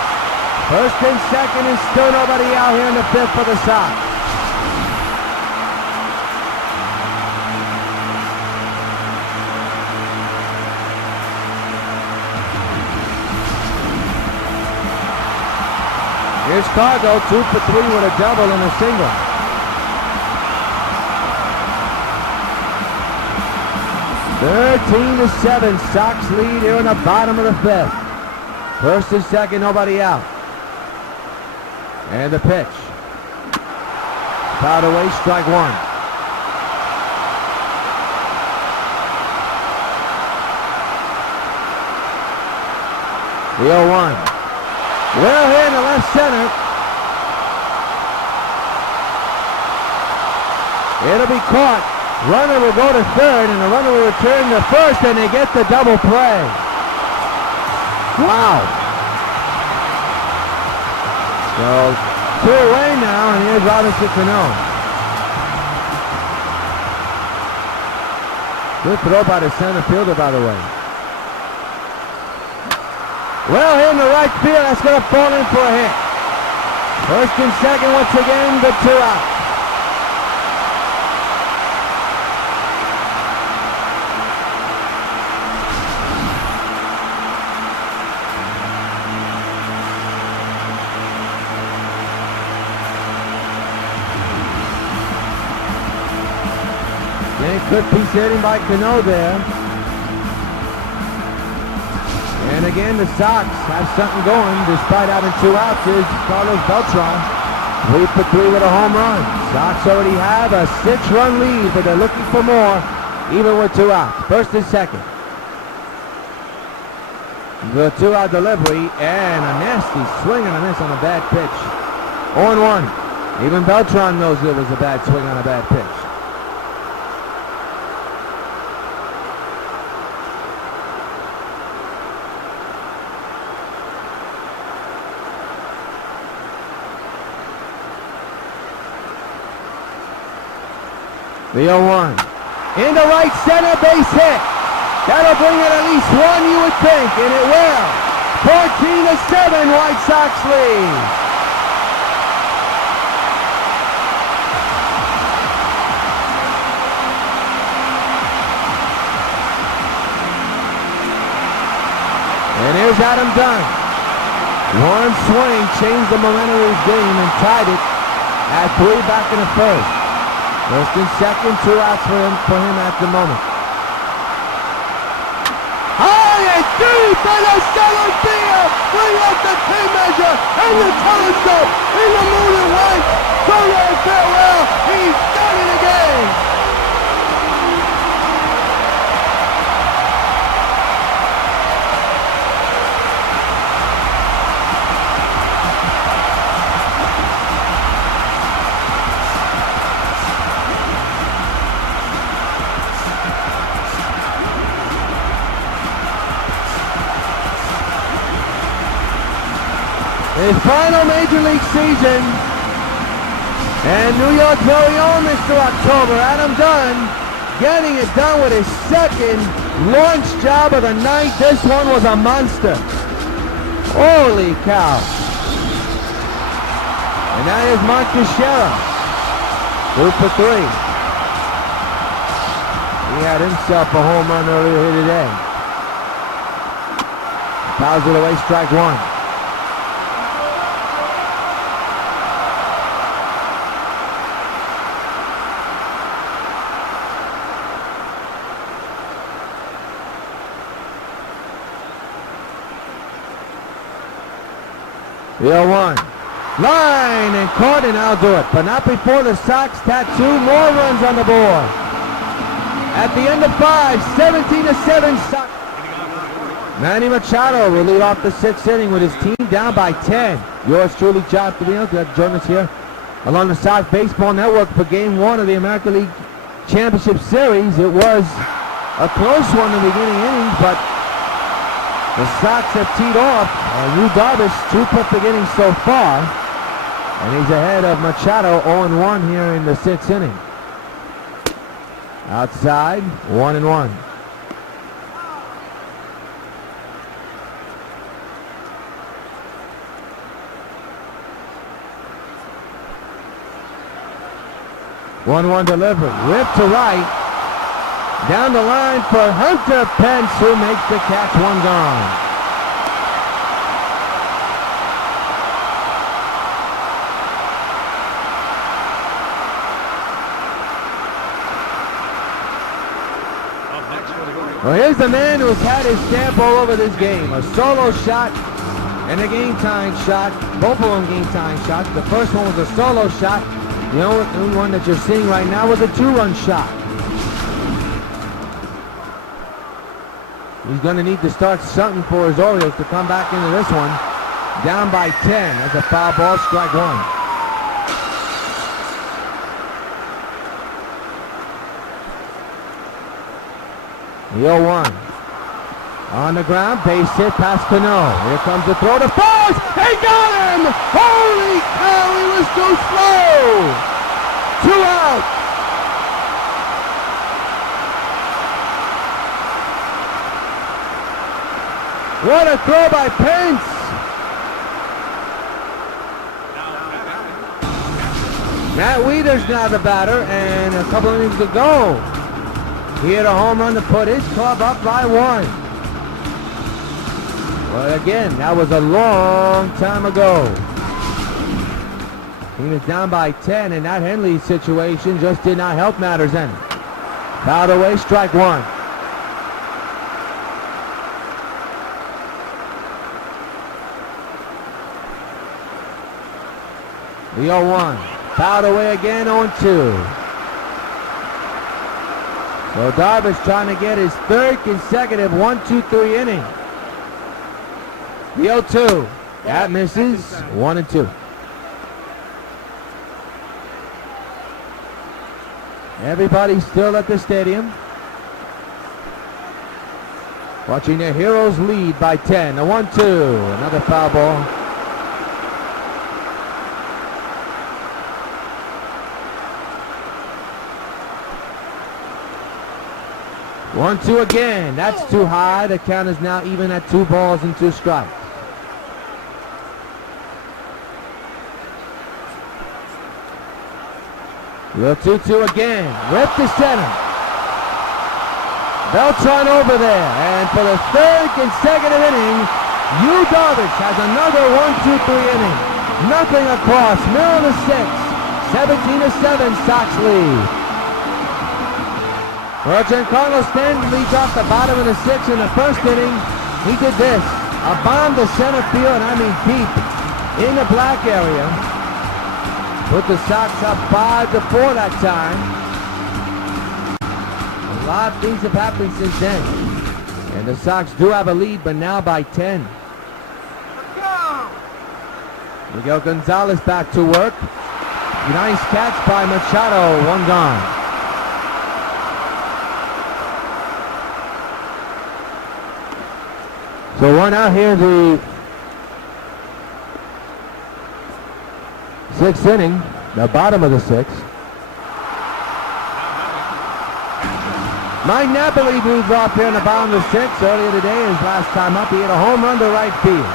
First and second, and still nobody out here in the 5th for the Sox. Here's Cargo, 2 for 3 with a double and a single. 13-7, Sox lead here in the bottom of the 5th. First and second, nobody out. And the pitch. Fouled away, strike 1. The 0-1. Well here in the left center. It'll be caught. Runner will go to 3rd, and the runner will return to 1st, and they get the double play. Wow. So, 2 away now, and here's Robinson Cano. Good throw by the center fielder, by the way. Well, here in the right field, that's going to fall in for a hit. First and second once again, but 2 out. Good piece hitting by Cano there. And again, the Sox have something going despite having 2 outs. Is Carlos Beltran, 3 for 3 with a home run. Sox already have a 6-run lead, but they're looking for more, even with 2 outs. First and second. The 2-out delivery, and a nasty swing and a miss on a bad pitch. 0-1. Even Beltran knows it was a bad swing on a bad pitch. The 0-1. Into right center, base hit. That'll bring it at least one, you would think, and it will. 14-7, White Sox lead. And here's Adam Dunn. One swing changed the momentum of his game and tied it at 3 back in the first. First and second, 2 outs for him at the moment. High and deep in the center field. Bring up the tape measure and the telescope in the moon and white. So-long farewell. He's done it again. His final Major League season, and New York very own Mr. October, Adam Dunn, getting it done with his second launch job of the night. This one was a monster. Holy cow. And that is Mark Teixeira, 2 for 3. He had himself a home run earlier here today. Fouls it away, strike 1. The 0-1. Line and caught, and I'll do it. But not before the Sox tattoo more runs on the board. At the end of 5, 17-7 Sox. Manny Machado will lead off the 6th inning with his team down by 10. Yours truly, John Trevino, to join us here along the Sox Baseball Network for Game 1 of the American League Championship Series. It was a close one in the beginning innings, but the Sox have teed off. Yu Darvish, 2 perfect innings so far. And he's ahead of Machado, 0-1 here in the 6th inning. Outside, 1-1. One delivered, ripped to right. Down the line for Hunter Pence, who makes the catch. 1 gone. Well, here's the man who's had his stamp all over this game. A solo shot and a game-time shot. Both of them game-time shots. The first one was a solo shot. The only one that you're seeing right now was a 2-run shot. He's going to need to start something for his Orioles to come back into this one. Down by 10. That's a foul ball, strike 1. The 0-1. On the ground, base hit past CANO. Here comes the throw to first. They got him! Holy cow, he was too slow! 2 out. What a throw by Pence! Matt WIETERS now the batter, and a couple innings to go. He hit a home run to put his club up by 1. But again, that was a long time ago. He was down by 10, and that Henley situation just did not help matters any. Fouled away, strike 1. The 0-1. Fouled away again, 0-2. So Darvish trying to get his 3rd consecutive 1-2-3 inning. The 0-2. That misses. 1-2. Everybody's still at the stadium. Watching their heroes lead by 10. A 1-2. Another foul ball. One, two again. That's too high. The count is now even at 2 balls and 2 strikes. The 2-2 again. Rip to center. Beltran over there. And for the 3rd consecutive inning, Yu Darvish has another 1-2-3 inning. Nothing across. Middle of the 6th. 17-7 Sox lead. Well, Giancarlo Stanton leads off the bottom of the 6th in the 1st inning. He did this. A bomb to center field, and I mean deep in the black area. Put the Sox up 5-4 that time. A lot of things have happened since then. And the Sox do have a lead, but now by 10. Miguel Gonzalez back to work. Nice catch by Machado, 1 gone. So 1 out here in the 6th inning, the bottom of the 6th. Mike Napoli moves off here in the bottom of the 6th. Earlier today, his last time up, he hit a home run to right field.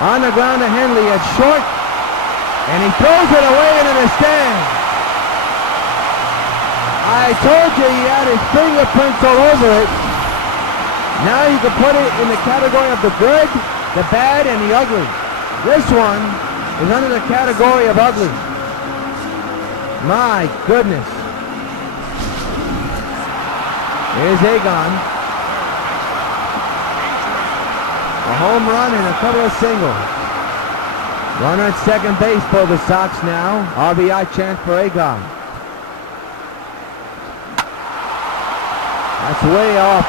On the ground to Hanley at short, and he throws it away into the stand. I told you he had his fingerprints all over it. Now you can put it in the category of the good, the bad, and the ugly. This one is under the category of ugly. My goodness. Here's Agon. A home run and a couple of singles. Runner at second base for the Sox now. RBI chance for Agon. That's way off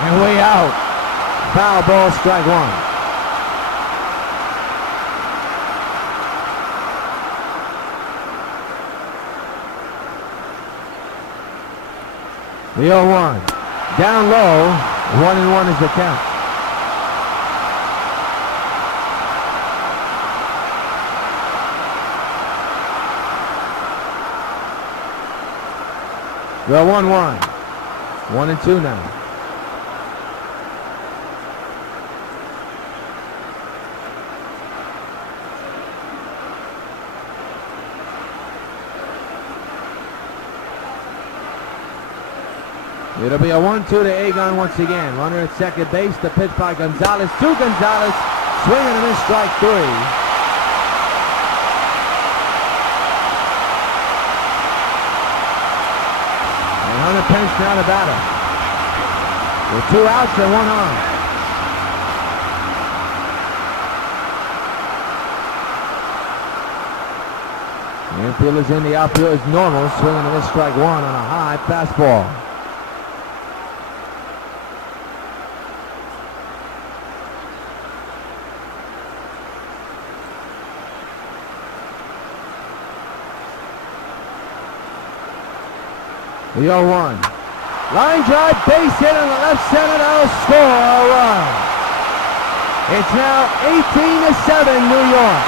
and way out. Foul ball, strike 1. The 0-1. Down low, 1-1 is the count. The 1-1. 1-2 now. It'll be a 1-2 to Agon once again. Runner at second base. The pitch by Gonzalez to Gonzalez. Swing and a miss, strike 3. And Hunter Pence now the batter. With 2 outs and 1 on. The infield is in, the outfield is normal. Swing and a miss, strike 1 on a high fastball. The 0-1. Line drive, base hit on the left center. That'll score a run. It's now 18-7 New York.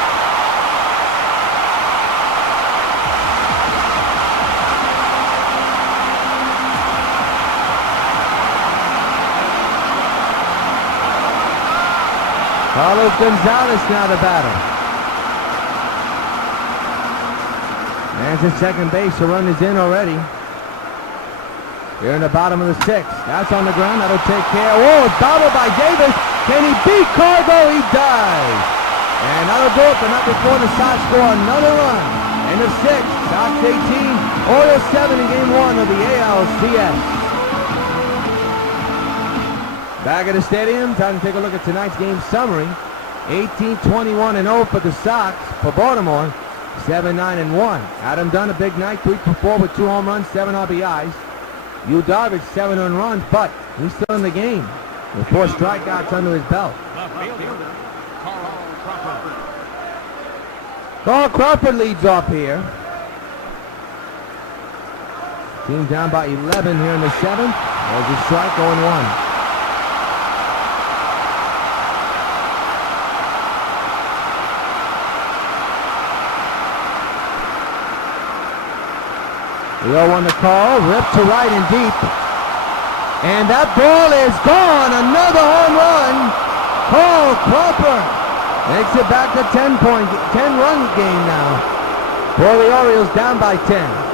Carlos Gonzalez now the batter. Man's at second base. The run is in already. Here in the bottom of the 6th. That's on the ground. That'll take care. Whoa, bobbled by Davis. Can he beat Cargo? He does. And that'll do it, but not before the Sox score another run. End of 6th. Sox 18. Orioles 7 in game 1 of the ALCS. Back at the stadium. Time to take a look at tonight's game summary. 18-21-0 for the Sox. For Baltimore, 7-9-1. Adam Dunn, a big night. 3 for 4 with 2 home runs, 7 RBIs. Yu Darvish, 7 earned runs, but he's still in the game with 4 strikeouts under his belt. Carl Crawford leads off here. Team down by 11 here in the 7th. There's a strike, 0-1. The 0-1 to call, ripped to right and deep. And that ball is gone. Another home run. Cole Cropper makes it back to 10-run game now. For the Orioles down by 10.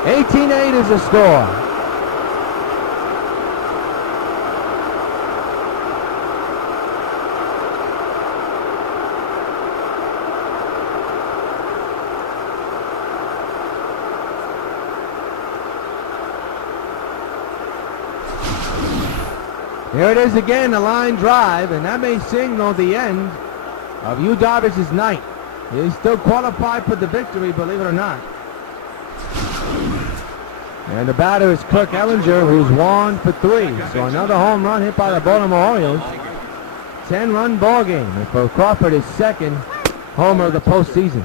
18-8 is the score. Here it is again, a line drive, and that may signal the end of Yu Darvish's night. He's still qualified for the victory, believe it or not. And the batter is Kirk Ellinger, who's 1 for 3. So another home run hit by the Baltimore Orioles. 10-run ball game. And for Crawford, his second homer of the postseason.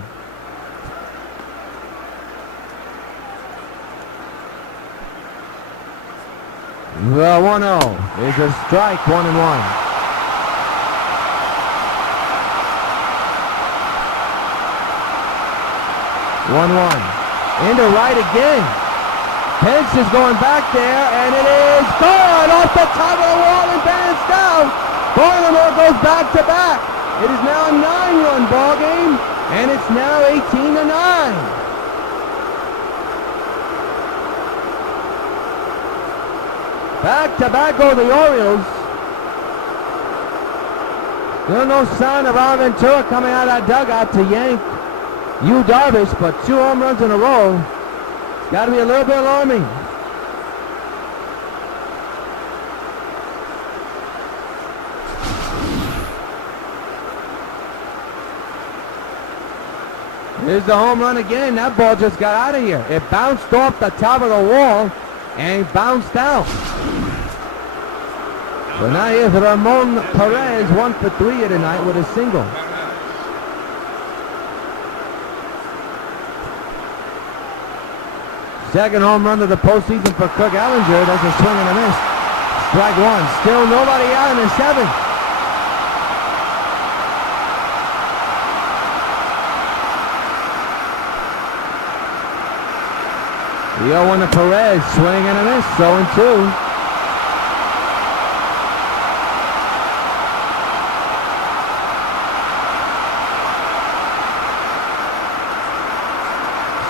The 1-0 is a strike, 1-1. Into right again. Pence is going back there, and it is gone off the top of the wall and bounced out. Baltimore goes back to back. It is now a 9-run ball game, and it's now 18-9. Back to back go the Orioles. Still no sign of Ron Ventura coming out of that dugout to yank Yu Darvish, but 2 home runs in a row. It's got to be a little bit alarming. Here's the home run again. That ball just got out of here. It bounced off the top of the wall and bounced out. So now here's Ramon Perez, 1 for 3 here tonight with a single. Second home run of the postseason for Kirk Ellinger. That's a swing and a miss. Strike 1. Still nobody out in the 7th. The 0-1 to Perez, swing and a miss, 0-2.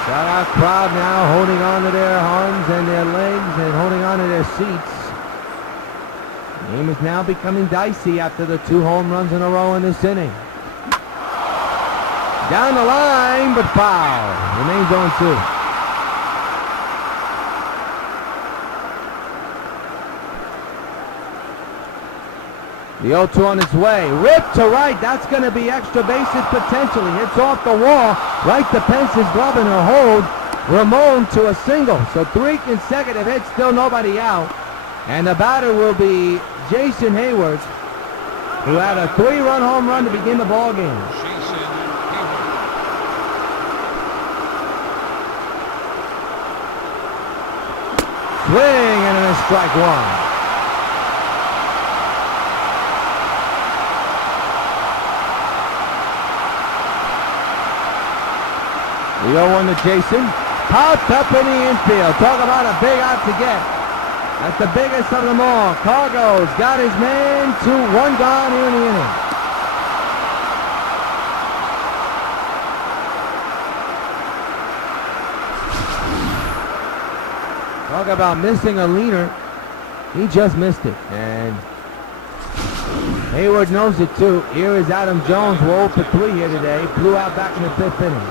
Shout-out crowd now holding on to their arms and their legs and holding on to their seats. The game is now becoming dicey after the 2 home runs in a row in this inning. Down the line, but foul. Remains 0-2. The 0-2 on its way. Ripped to right. That's going to be extra bases potentially. Hits off the wall. Right to Pence's glove and a hold. Ramon to a single. So 3 consecutive hits. Still nobody out. And the batter will be Jason Heyward, who had a 3-run home run to begin the ball game. Swing and a miss, strike 1. The 0-1 to Jason. Popped up in the infield. Talk about a big out to get. That's the biggest of them all. Cargo's got his man to 1 gone here in the inning. Talk about missing a leaner. He just missed it. And Heyward knows it too. Here is Adam Jones. We're 0 for 3 here today. Blew out back in the 5th inning.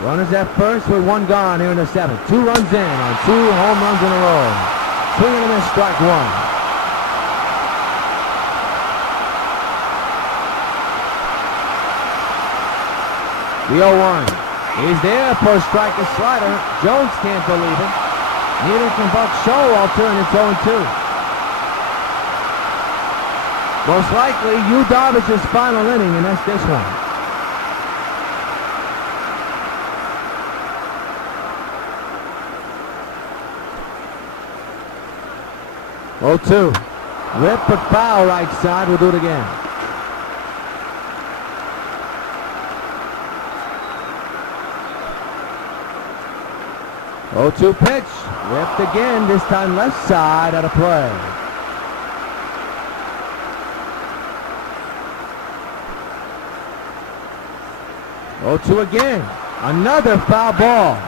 Runners at first with 1 gone here in the 7th. 2 runs in on 2 home runs in a row. Swing and a miss, strike 1. The 0-1. He's there for a strike, a slider. Jones can't believe it. Neither can Buck Showalter, and it's 0-2. Most likely, Yu Darvish's final inning, and that's this one. 0-2. Rip but foul right side. We'll do it again. Oh, 2 pitch. Ripped again, this time left side out of play. Oh, 2 again. Another foul ball.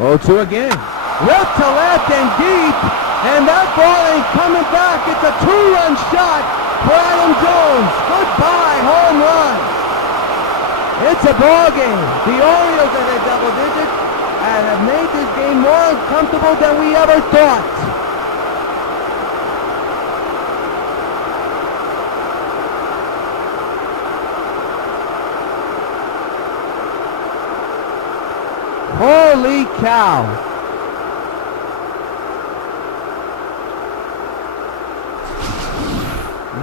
Oh, 2 again. Ripped to left and deep. And that ball ain't coming back. It's a 2-run shot for Adam Jones. Goodbye, home run. It's a ball game. The Orioles are at double digit and have made this game more uncomfortable than we ever thought. Holy cow.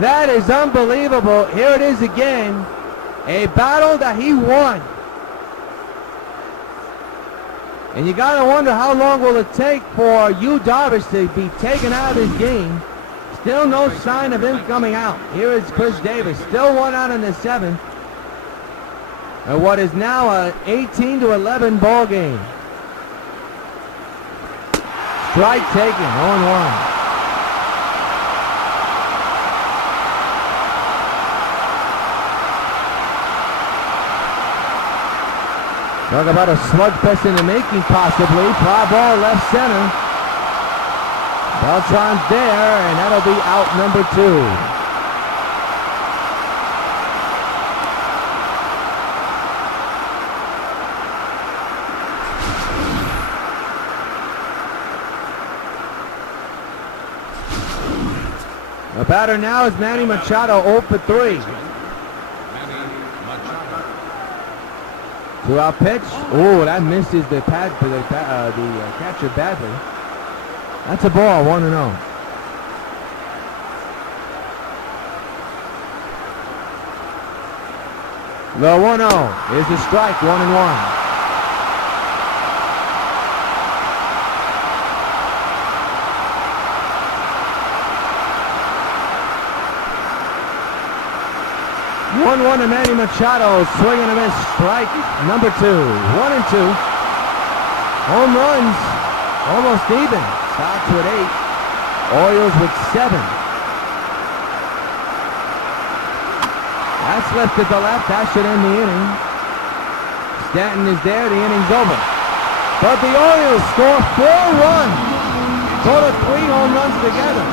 That is unbelievable. Here it is again. A battle that he won. And you got to wonder how long will it take for Yu Darvish to be taken out of this game. Still no sign of him coming out. Here is Chris Davis. Still 1 out in the 7th. And what is now a 18-11 ball game. Strike taken, 0-1. Talk about a slugfest in the making, possibly. Fly ball left center. Beltran's there, and that'll be out number 2. The batter now is Manny Machado, 0 for 3. 2-out pitch. Oh, that misses the catcher badly. That's a ball, 1-0. The 1-0 is the strike, 1-1. One to Manny Machado, swing and a miss, strike number 2, 1-2. Home runs, almost even. Sox with 8, Orioles with 7. That's lifted to left, that should end the inning. Stanton is there, the inning's over. But the Orioles score 4 runs. Total 3 home runs together.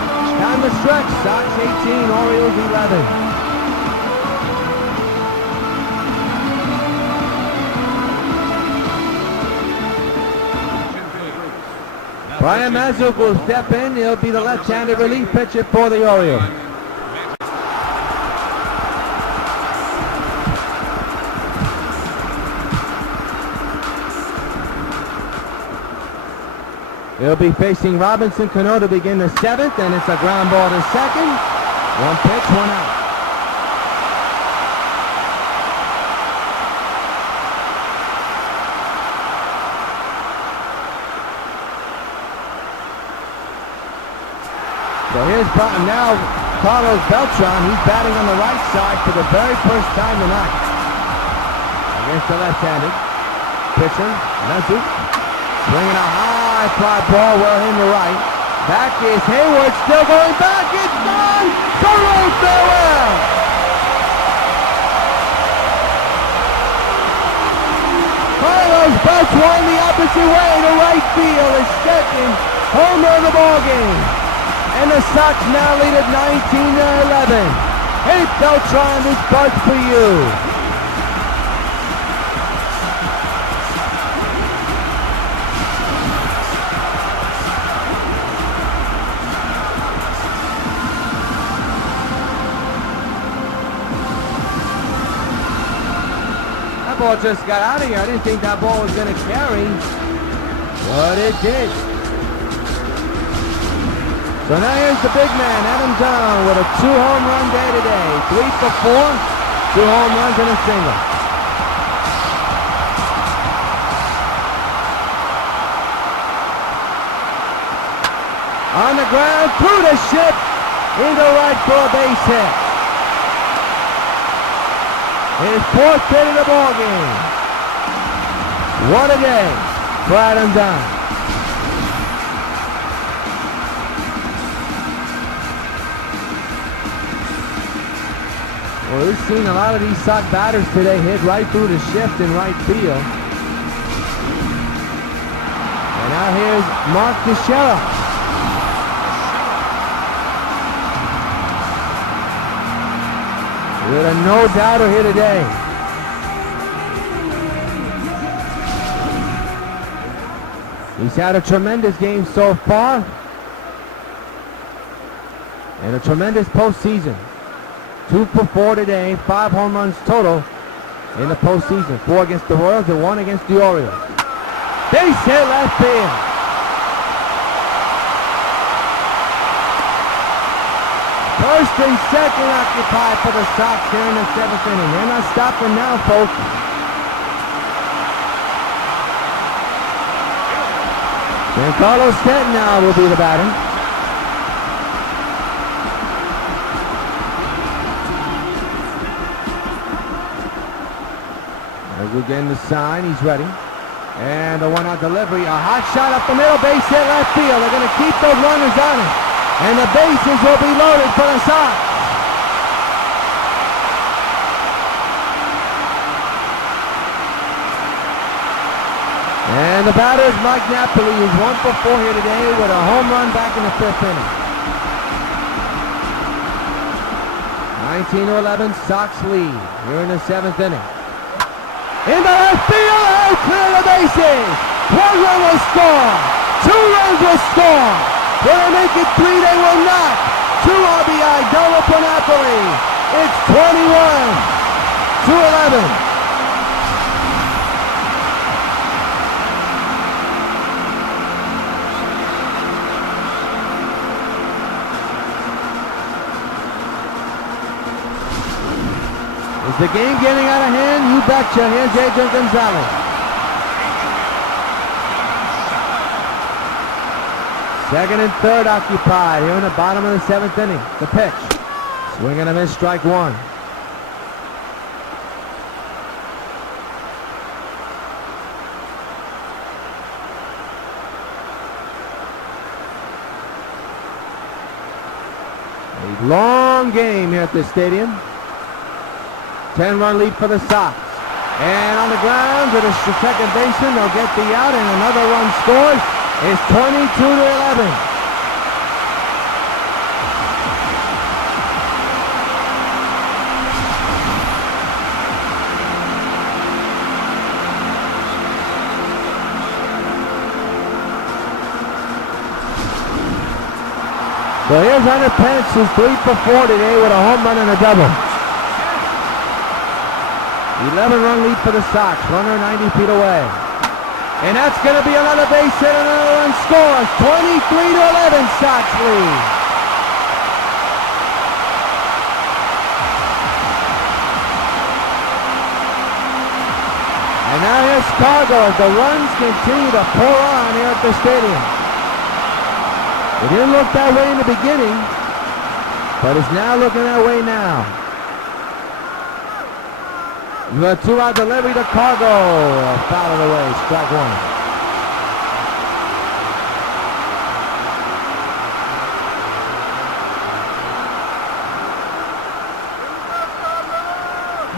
Down the stretch, Sox 18, Orioles 11. Brian Mazuk will step in. He'll be the left-handed relief pitcher for the Orioles. He'll be facing Robinson Cano to begin the 7th, and it's a ground ball to second. 1 pitch, 1 out. So here's now Carlos Beltran. He's batting on the right side for the very first time tonight. Against the left-handed pitcher, Mazuk. Swinging a high fly ball well in the right. Back is Hayward, still going back. It's gone to right farewell. Carlos Beltran the opposite way to right field. His second home run of the ball game. And the Sox now lead at 19-11. Hey, Beltran, this buzz for you. That ball just got out of here. I didn't think that ball was going to carry, but it did. So now here's the big man, Adam Dunn, with a 2-home run day today. 3 for 4, 2 home runs and a single. On the ground, through the ship, into right for a base hit. His fourth hit of the ball game. What a day for Adam Dunn. Well, we've seen a lot of these Sox batters today hit right through the shift in right field. And now here's Mark Teixeira. With a no-doubter here today. He's had a tremendous game so far. And a tremendous postseason. 2 for 4 today, 5 home runs total in the postseason. 4 against the Royals and 1 against the Orioles. Base hit left field. First and second occupied for the Sox here in the 7th inning. They're not stopping now, folks. Giancarlo Stanton now will be the batter. As we're getting the sign, he's ready. And the 1-out delivery, a hot shot up the middle, base hit left field. They're going to keep those runners on it. And the bases will be loaded for the Sox. And the batter is Mike Napoli, who's 1 for 4 here today with a home run back in the 5th inning. 19-11, Sox lead here in the 7th inning. Into left field, and clear the bases. 1 run will score. 2 runs will score. Will they make it 3? They will not. 2 RBI double for Napoli. It's 21-11. Is the game getting out of hand? You betcha. Here's Adrian Gonzalez. Second and third occupied here in the bottom of the 7th inning. The pitch. Swing and a miss, strike 1. A long game here at the stadium. 10-run lead for the Sox. And on the ground to the second baseman, they'll get the out, and another run scored. It's 22-11. So here's PENCE, who's 3 for 4 today with a home run and a double. 11-run lead for the Sox, runner 90 feet away. And that's going to be another base hit and another run scores. 23-11, Sox lead. And now here's Cargo as the runs continue to pour on here at the stadium. It didn't look that way in the beginning, but it's now looking that way now. The 2-out delivery to Cargo. Foul it away, strike 1.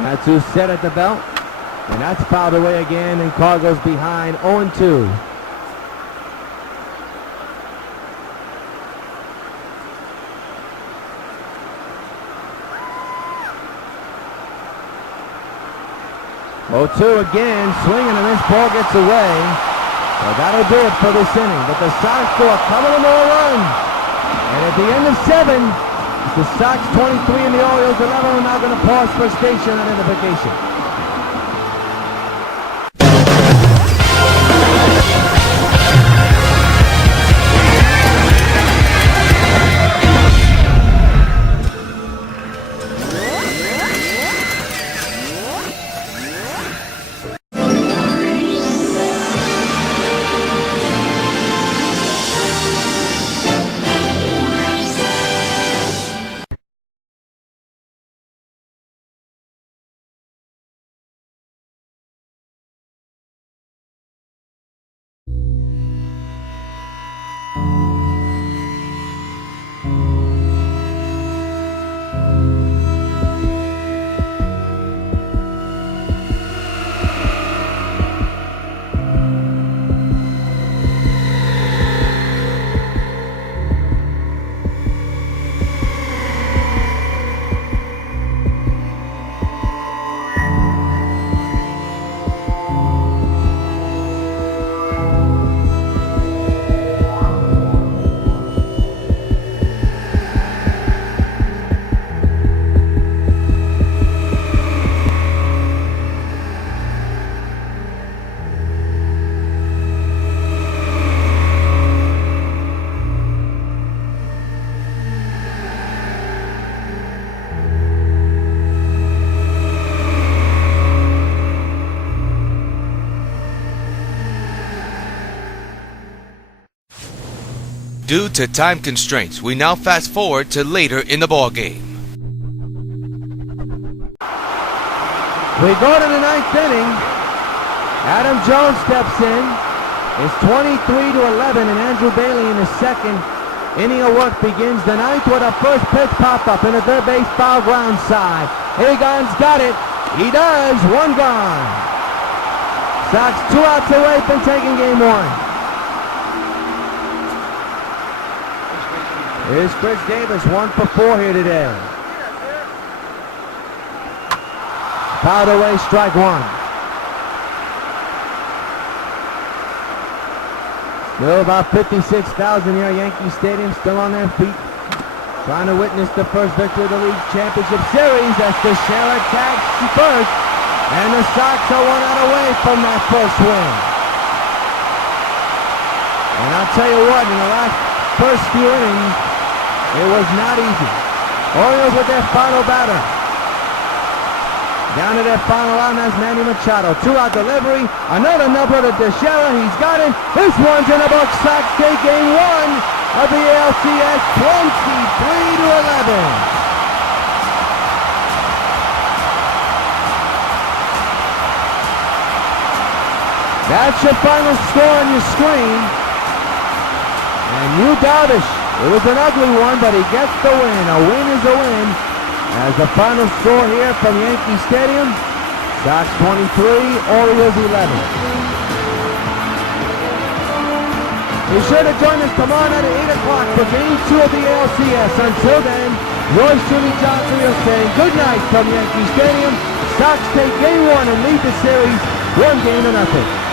That's who's set at the belt. And that's fouled away again, and Cargo's behind 0-2. Oh, 2 again, swinging, and this ball gets away. Well, that'll do it for this inning. But the Sox score a couple of more runs. And at the end of 7, the Sox 23 and the Orioles 11 are now going to pause for station identification. Due to time constraints, we now fast forward to later in the ball game. We go to the 9th inning. Adam Jones steps in. It's 23-11, and Andrew Bailey in the second inning of work begins the 9th with a first pitch pop-up in the third base foul ground side. Hagan's got it. He does. One gone. Sox 2 outs away from taking game 1. Here's Chris Davis, 1 for 4 here today. Fouled away, strike 1. Still about 56,000 here at Yankee Stadium, still on their feet, trying to witness the first victory of the League Championship Series. That's the Teixeira tags first, and the Sox are 1 out away from that first win. And I'll tell you what, in the first few innings, it was not easy. Orioles with their final batter. Down to their final line, that's Manny Machado. 2-out delivery, another number to Teixeira, he's got it. This one's in the books. Sox take game 1 of the ALCS, 23-11. That's your final score on your screen. And Yu Darvish, it was an ugly one, but he gets the win. A win is a win. As the final score here from Yankee Stadium, Sox 23, Orioles 11. Be sure to join us tomorrow night at 8 o'clock for Game 2 of the ALCS. Until then, yours truly, John Rios, saying good night from Yankee Stadium. Sox take Game 1 and lead the series 1-0.